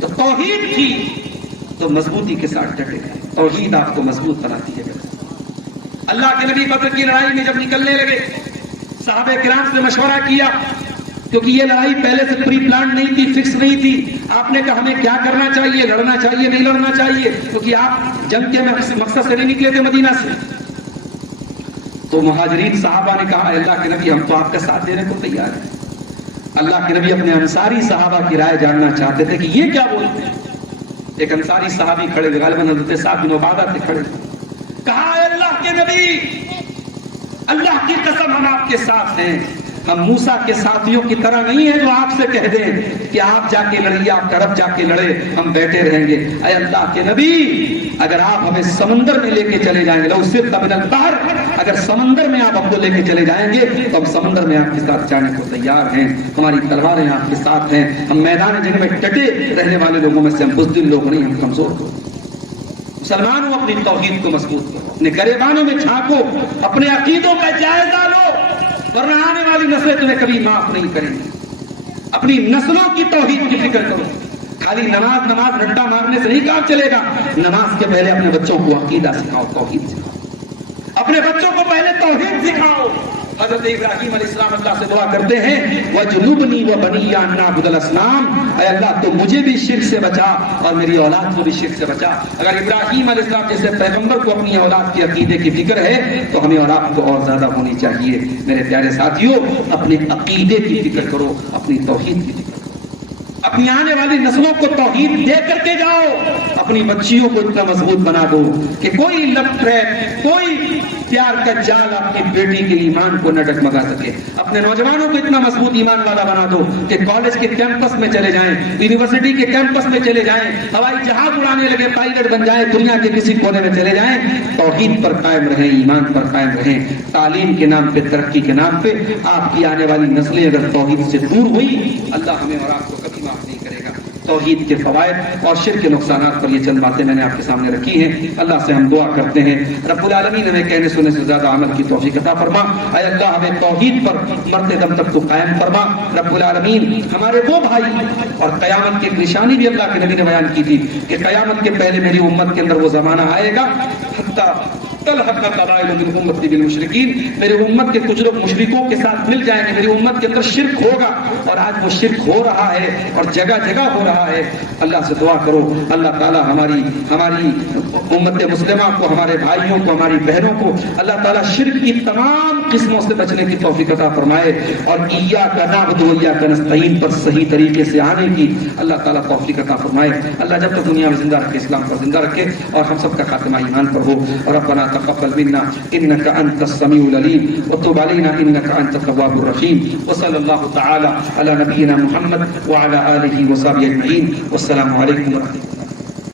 تو توحید کی تو مضبوطی کے ساتھ ڈٹے گئے. توحید آپ کو مضبوط بناتی ہے. اللہ کے نبی بدر کی لڑائی میں جب نکلنے لگے, صحابہ کرام سے مشورہ کیا, کیونکہ یہ لڑائی پہلے سے پری پلان نہیں تھی, فکس نہیں تھی. آپ نے کہا ہمیں کیا کرنا چاہیے, لڑنا چاہیے نہیں لڑنا چاہیے, کیونکہ آپ جنگ کے مقصد سے نہیں نکلے تھے مدینہ سے. تو مہاجرین صحابہ نے کہا اللہ کے نبی ہم تو آپ کا ساتھ دینے کو تیار ہیں. اللہ کے نبی اپنے انصاری صحابہ کی رائے جاننا چاہتے تھے کہ یہ کیا بولتے ہیں. ایک انصاری صحابی کھڑے, غالباً حضرت سعد بن عبادہ سے کھڑے, کہا اے اللہ کے نبی, اللہ کی قسم ہم آپ کے ساتھ ہیں, ہم موسیٰ کے ساتھیوں کی طرح نہیں ہیں جو آپ سے کہہ دیں کہ آپ جا کے لڑیے, آپ کا رب جا کے لڑے, ہم بیٹھے رہیں گے. اے اللہ کے نبی, اگر آپ ہمیں سمندر میں لے کے چلے جائیں گے, لو صرف من البحر, اگر سمندر میں آپ ہم کو لے کے چلے جائیں گے تو ہم سمندر میں آپ کے ساتھ جانے کو تیار ہیں, ہماری تلواریں آپ کے ساتھ ہیں. ہم میدان جنگ میں ڈٹے رہنے والے لوگوں میں سے ہم بزدل لوگ نہیں, ہم کمزور لوگ. مسلمانوں اپنی توحید کو مضبوط کرو, اپنے گریبانوں میں جھانکو, اپنے عقیدوں کا جائزہ لو, ورنہ آنے والی نسلیں تمہیں کبھی معاف نہیں کریں گی. اپنی نسلوں کی توحید کی فکر کرو. خالی نماز رٹا مارنے سے نہیں کام چلے گا. نماز کے پہلے اپنے بچوں کو عقیدہ سکھاؤ, توحید سکھاؤ, اپنے بچوں کو پہلے توحید سکھاؤ. حضرت ابراہیم علیہ السلام اللہ سے دعا کرتے ہیں وَجْنُبْنِي وَبَنِيَّ أَن نَّعْبُدَ الْأَصْنَامَ, اے اللہ تو مجھے بھی شرک سے بچا اور میری اولاد کو بھی شرک سے بچا. اگر ابراہیم علیہ السلام جیسے پیغمبر کو اپنی اولاد کے عقیدے کی فکر ہے تو ہمیں اور آپ کو اور زیادہ ہونی چاہیے. میرے پیارے ساتھیوں, اپنے عقیدے کی فکر کرو, اپنی توحید کی فکر کرو, اپنی آنے والی نسلوں کو توحید دے کر کے جاؤ. اپنی بچیوں کو اتنا مضبوط بنا دو کہ کوئی لپ ٹریپ, کوئی پیار کا جال آپ کی بیٹی کے ایمان کو نہ ڈگمگا سکے. اپنے نوجوانوں کو اتنا مضبوط ایمان والا بنا دو کہ کالج کے کیمپس میں چلے جائیں, یونیورسٹی کے کیمپس میں چلے جائیں, ہوائی جہاز اڑانے لگے, پائلٹ بن جائیں, دنیا کے کسی کونے میں چلے جائیں, توحید پر قائم رہیں, ایمان پر قائم رہیں. تعلیم کے نام پہ, ترقی کے نام پہ آپ کی آنے والی نسلیں اگر توحید سے دور ہوئی, اللہ ہمیں اور آپ کو کبھی معاف نہیں کرے گا. توحید کے فوائد اور شرک کے نقصانات پر یہ چند باتیں میں نے آپ کے سامنے رکھی ہیں. اللہ سے ہم دعا کرتے ہیں رب العالمین ہمیں کہنے سننے سے زیادہ عمل کی توفیق عطا فرما. اے اللہ ہمیں توحید پر مرتے دم تک تو قائم فرما. رب العالمین ہمارے وہ بھائی, اور قیامت کی ایک نشانی بھی اللہ کے نبی نے بیان کی تھی کہ قیامت کے پہلے میری امت کے اندر وہ زمانہ آئے گا میری امت کے کچھ لوگ مشرکوں کے ساتھ مل جائیں گے, میری امت کے اندر شرک ہوگا, اور آج وہ شرک ہو رہا ہے اور جگہ جگہ ہو رہا ہے. اللہ سے دعا کرو اللہ تعالی ہماری امت مسلمہ کو, ہمارے بھائیوں کو, ہماری بہنوں کو اللہ تعالی شرک کی تمام قسموں سے بچنے کی توفیق عطا فرمائے, اور ایاک نعبد و ایاک نستعین پر صحیح طریقے سے آنے کی اللہ تعالی توفیق عطا فرمائے. اللہ جب تک دنیا میں زندہ رکھے, اسلام پر زندہ رکھے, اور ہم سب کا خاتمہ ایمان پر ہو. اور ربنا تقبل منا انك انت السميع العليم وتب علينا انك انت التواب الرحيم. وصلى الله تعالى على نبينا محمد وعلى اله وصحبه اجمعين. والسلام عليكم ورحمة الله.